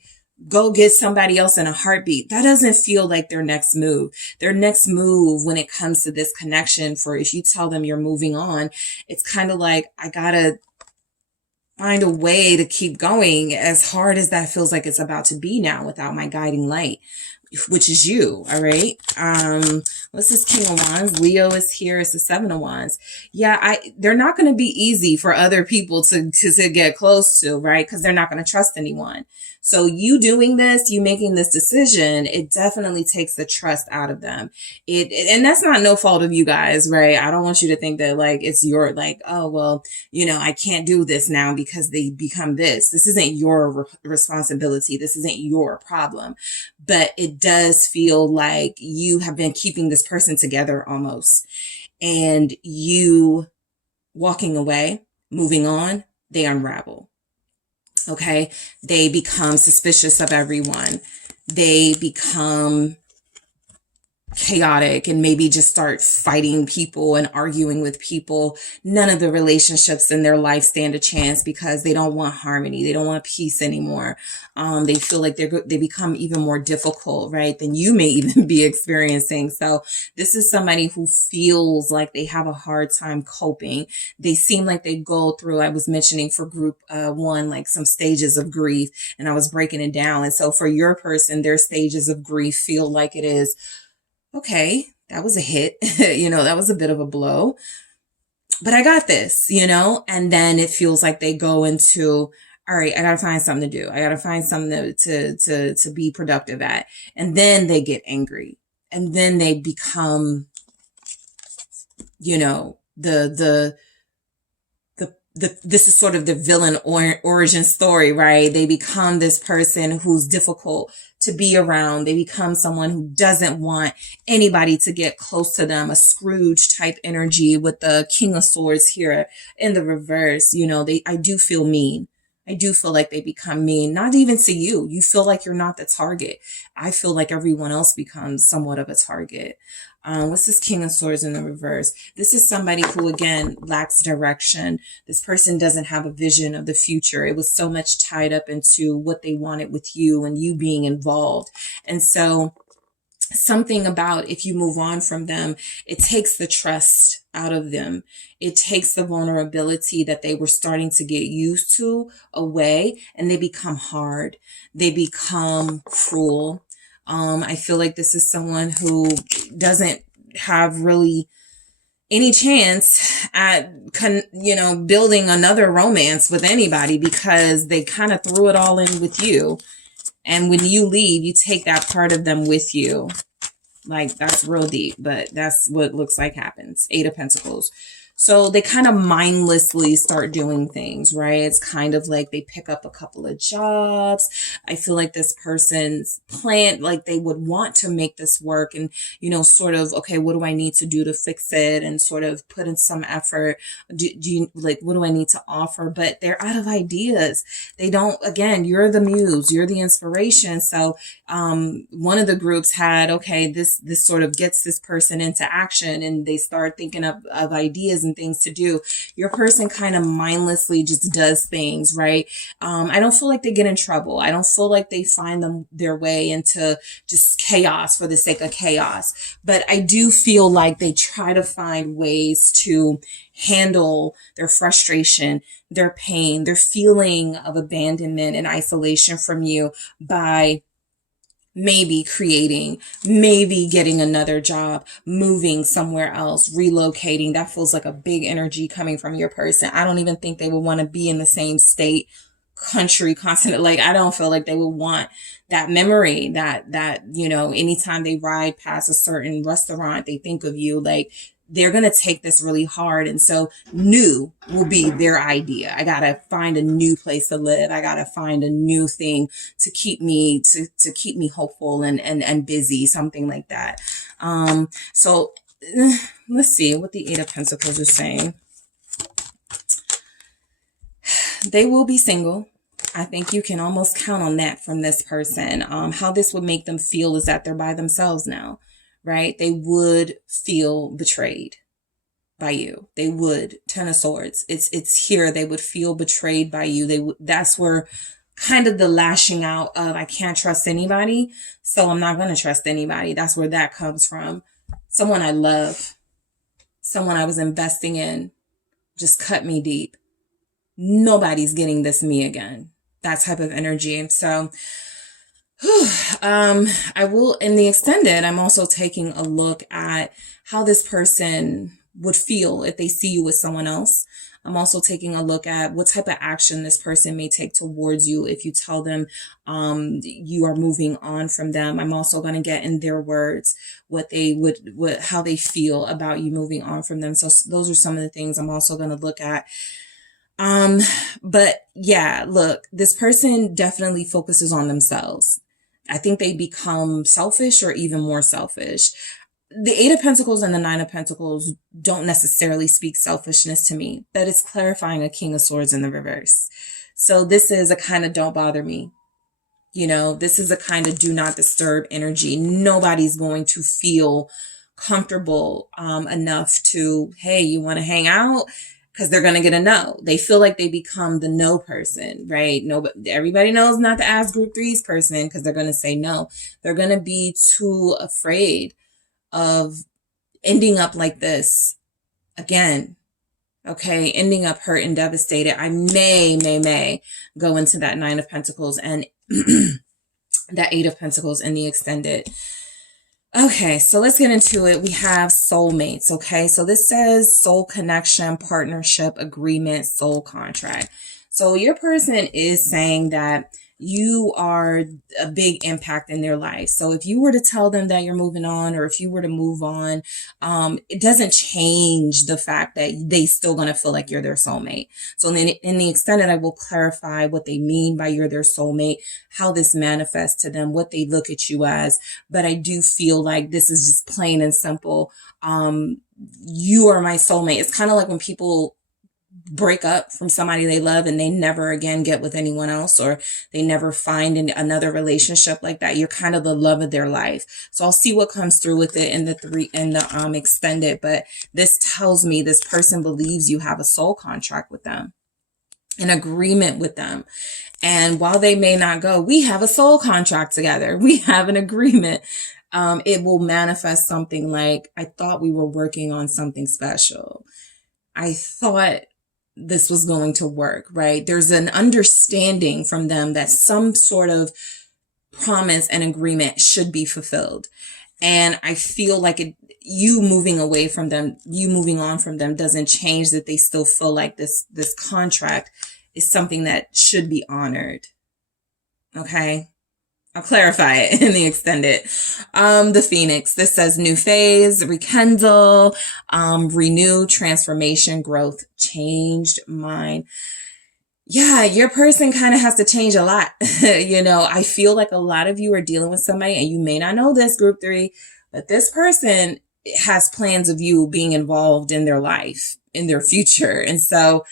go get somebody else in a heartbeat, that doesn't feel like their next move. Their next move when it comes to this connection, for if you tell them you're moving on, it's kind of like, I gotta find a way to keep going, as hard as that feels like it's about to be now without my guiding light, which is you. All right. What's this King of Wands? Leo is here. It's the Seven of Wands. Yeah, they're not going to be easy for other people to get close to, right? Because they're not going to trust anyone. So you doing this, you making this decision, it definitely takes the trust out of them. And that's not no fault of you guys, right? I don't want you to think that like it's your like, oh, well, you know, I can't do this now because they become this. This isn't your responsibility. This isn't your problem. But it does feel like you have been keeping this person together almost. And you walking away, moving on, they unravel. Okay. They become suspicious of everyone. They become chaotic and maybe just start fighting people and arguing with people. None of the relationships in their life stand a chance because they don't want harmony. They don't want peace anymore. They feel like they become even more difficult, right, than you may even be experiencing. So this is somebody who feels like they have a hard time coping. They seem like they go through, I was mentioning for group one, like some stages of grief, and I was breaking it down. And so for your person, their stages of grief feel like it is, okay, that was a hit, you know, that was a bit of a blow, but I got this, you know, and then it feels like they go into, all right, I got to find something to do. I got to find something to be productive at. And then they get angry, and then they become, you know, this is sort of the villain origin story, right? They become this person who's difficult to be around. They become someone who doesn't want anybody to get close to them, a Scrooge type energy with the King of Swords here in the reverse. You know, I do feel mean. I do feel like they become mean, not even to you. You feel like you're not the target. I feel like everyone else becomes somewhat of a target. What's this King of Swords in the reverse? This is somebody who, again, lacks direction. This person doesn't have a vision of the future. It was so much tied up into what they wanted with you and you being involved. And so something about if you move on from them, it takes the trust out of them. It takes the vulnerability that they were starting to get used to away, and they become hard. They become cruel. I feel like this is someone who doesn't have really any chance at, you know, building another romance with anybody because they kind of threw it all in with you. And when you leave, you take that part of them with you. Like, that's real deep, but that's what looks like happens. 8 of Pentacles. So they kind of mindlessly start doing things, right? It's kind of like they pick up a couple of jobs. I feel like this person's plan, like they would want to make this work and, sort of, okay, what do I need to do to fix it? And sort of put in some effort. Do you like, what do I need to offer? But they're out of ideas. They don't, again, you're the muse, you're the inspiration. So, one of the groups had, okay, this sort of gets this person into action and they start thinking of ideas and things to do. Your person kind of mindlessly just does things, right? I don't feel like they get in trouble. I don't feel like they find their way into just chaos for the sake of chaos. But I do feel like they try to find ways to handle their frustration, their pain, their feeling of abandonment and isolation from you by maybe creating, maybe getting another job, moving somewhere else, relocating. That feels like a big energy coming from your person. I don't even think they would want to be in the same state, country, continent. Like, I don't feel like they would want that memory that, anytime they ride past a certain restaurant, they think of you. Like, they're going to take this really hard. And so new will be their idea. I got to find a new place to live. I got to find a new thing to keep me, to keep me hopeful and busy, something like that. So let's see what the Eight of Pentacles is saying. They will be single. I think you can almost count on that from this person. How this would make them feel is that they're by themselves now. Right? They would feel betrayed by you. They would. Ten of Swords. It's here. They would feel betrayed by you. That's where kind of the lashing out of, I can't trust anybody, so I'm not going to trust anybody. That's where that comes from. Someone I love, someone I was investing in, just cut me deep. Nobody's getting this me again. That type of energy. So, I will, in the extended, I'm also taking a look at how this person would feel if they see you with someone else. I'm also taking a look at what type of action this person may take towards you if you tell them you are moving on from them. I'm also going to get in their words how they feel about you moving on from them. So those are some of the things I'm also going to look at. But yeah, look, this person definitely focuses on themselves. I think they become selfish or even more selfish. The Eight of Pentacles and the Nine of Pentacles don't necessarily speak selfishness to me, but it's clarifying a King of Swords in the reverse. So this is a kind of don't bother me. This is a kind of do not disturb energy. Nobody's going to feel comfortable enough to, hey, you want to hang out? Because they're going to get a no. They feel like they become the no person, right? Everybody knows not to ask group threes person because they're going to say no. They're going to be too afraid of ending up like this again. Okay. Ending up hurt and devastated. I may go into that Nine of Pentacles and that Eight of Pentacles in the extended. Okay, so let's get into it. We have soulmates, okay? So this says soul connection, partnership, agreement, soul contract. So your person is saying that you are a big impact in their life. So if you were to tell them that you're moving on, or if you were to move on, it doesn't change the fact that they still going to feel like you're their soulmate. So then in the extended, I will clarify what they mean by you're their soulmate, how this manifests to them, what they look at you as. But I do feel like this is just plain and simple. You are my soulmate. It's kind of like when people break up from somebody they love and they never again get with anyone else, or they never find another relationship like that. You're kind of the love of their life. So I'll see what comes through with it in the extended, but this tells me this person believes you have a soul contract with them, an agreement with them. And while they may not go, we have a soul contract together. We have an agreement. It will manifest something like, I thought we were working on something special. I thought this was going to work, right? There's an understanding from them that some sort of promise and agreement should be fulfilled. And I feel like you moving away from them, you moving on from them doesn't change that they still feel like this contract is something that should be honored. Okay. I'll clarify it in the extended. The Phoenix, this says new phase, rekindle, renew, transformation, growth, changed mind. Yeah, your person kind of has to change a lot. I feel like a lot of you are dealing with somebody, and you may not know this, group 3, but this person has plans of you being involved in their life, in their future. And so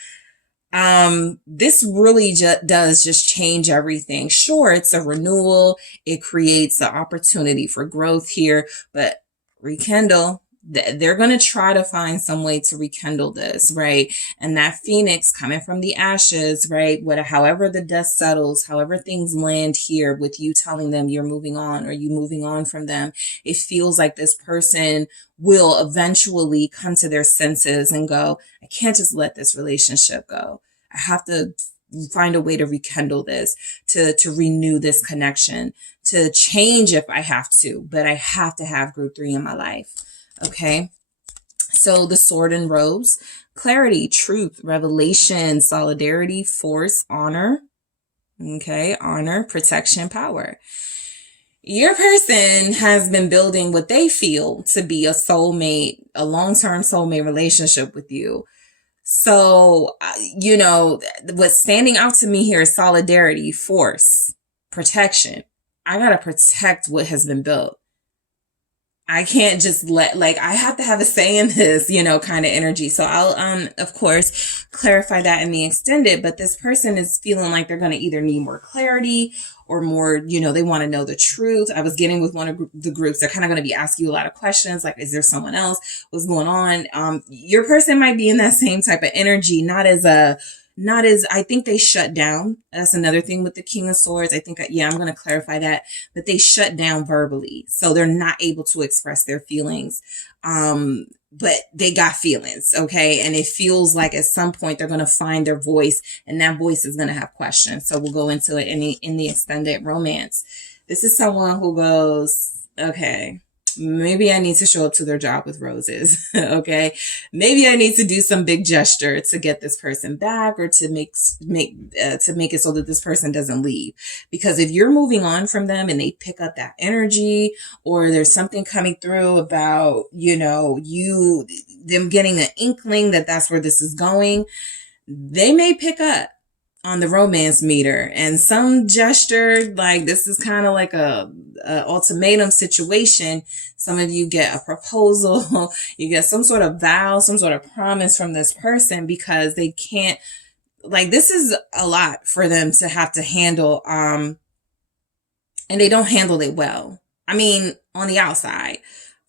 this really does just change everything. Sure, it's a renewal. It creates the opportunity for growth here, but rekindle, they're going to try to find some way to rekindle this, right? And that Phoenix coming from the ashes, right? However the dust settles, however things land here with you telling them you're moving on or you moving on from them, it feels like this person will eventually come to their senses and go, I can't just let this relationship go. I have to find a way to rekindle this, to renew this connection, to change if I have to, but I have to have group 3 in my life. Okay. So the Sword and Rose, clarity, truth, revelation, solidarity, force, honor. Okay. Honor, protection, power. Your person has been building what they feel to be a soulmate, a long-term soulmate relationship with you. So, what's standing out to me here is solidarity, force, protection. I got to protect what has been built. I can't just I have to have a say in this, kind of energy. So I'll, of course, clarify that in the extended, but this person is feeling like they're going to either need more clarity or more, they want to know the truth. I was getting with one of the groups. They're kind of going to be asking you a lot of questions. Like, is there someone else? What's going on? Your person might be in that same type of energy, not as I think they shut down. That's another thing with the King of Swords. I think, I'm going to clarify that, but they shut down verbally. So they're not able to express their feelings. But they got feelings. Okay. And it feels like at some point they're going to find their voice, and that voice is going to have questions. So we'll go into it in the extended romance. This is someone who goes, okay, maybe I need to show up to their job with roses. Okay. Maybe I need to do some big gesture to get this person back, or to make it so that this person doesn't leave. Because if you're moving on from them and they pick up that energy, or there's something coming through about, them getting an inkling that that's where this is going, they may pick up on the romance meter, and some gesture, like this is kind of like a ultimatum situation. Some of you get a proposal, you get some sort of vow, some sort of promise from this person, because they can't, this is a lot for them to have to handle, and they don't handle it well. I mean, on the outside,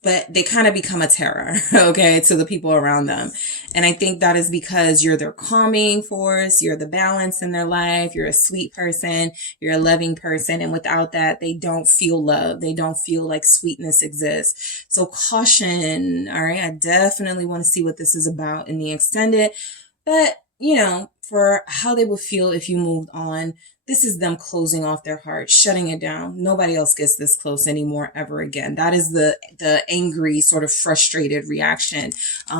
but they kind of become a terror, okay, to the people around them. And I think that is because you're their calming force, you're the balance in their life, you're a sweet person, you're a loving person. And without that, they don't feel love. They don't feel like sweetness exists. So caution, all right? I definitely want to see what this is about in the extended. But, for how they would feel if you moved on, this is them closing off their heart, shutting it down. Nobody else gets this close anymore ever again. That is the angry, sort of frustrated reaction.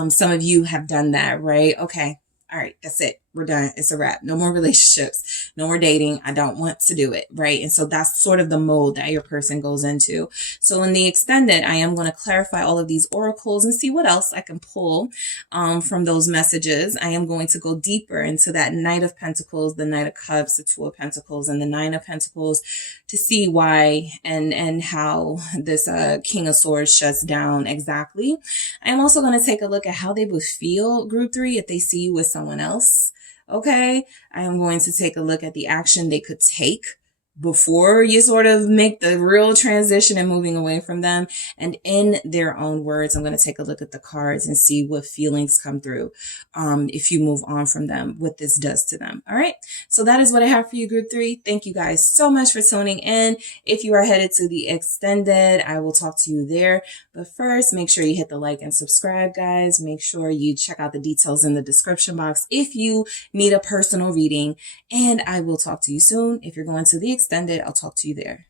Some of you have done that, right? Okay. All right. That's it. We're done. It's a wrap. No more relationships. No more dating. I don't want to do it. Right. And so that's sort of the mode that your person goes into. So in the extended, I am going to clarify all of these oracles and see what else I can pull from those messages. I am going to go deeper into that Knight of Pentacles, the Knight of Cups, the Two of Pentacles, and the Nine of Pentacles, to see why and how this King of Swords shuts down exactly. I am also going to take a look at how they would feel, group 3, if they see you with someone else. Okay. I am going to take a look at the action they could take before you sort of make the real transition and moving away from them. And in their own words, I'm going to take a look at the cards and see what feelings come through if you move on from them, what this does to them. All right. So that is what I have for you, group 3. Thank you guys so much for tuning in. If you are headed to the extended, I will talk to you there. But first, make sure you hit the like and subscribe, guys. Make sure you check out the details in the description box if you need a personal reading. And I will talk to you soon. If you're going to the extended, I'll talk to you there.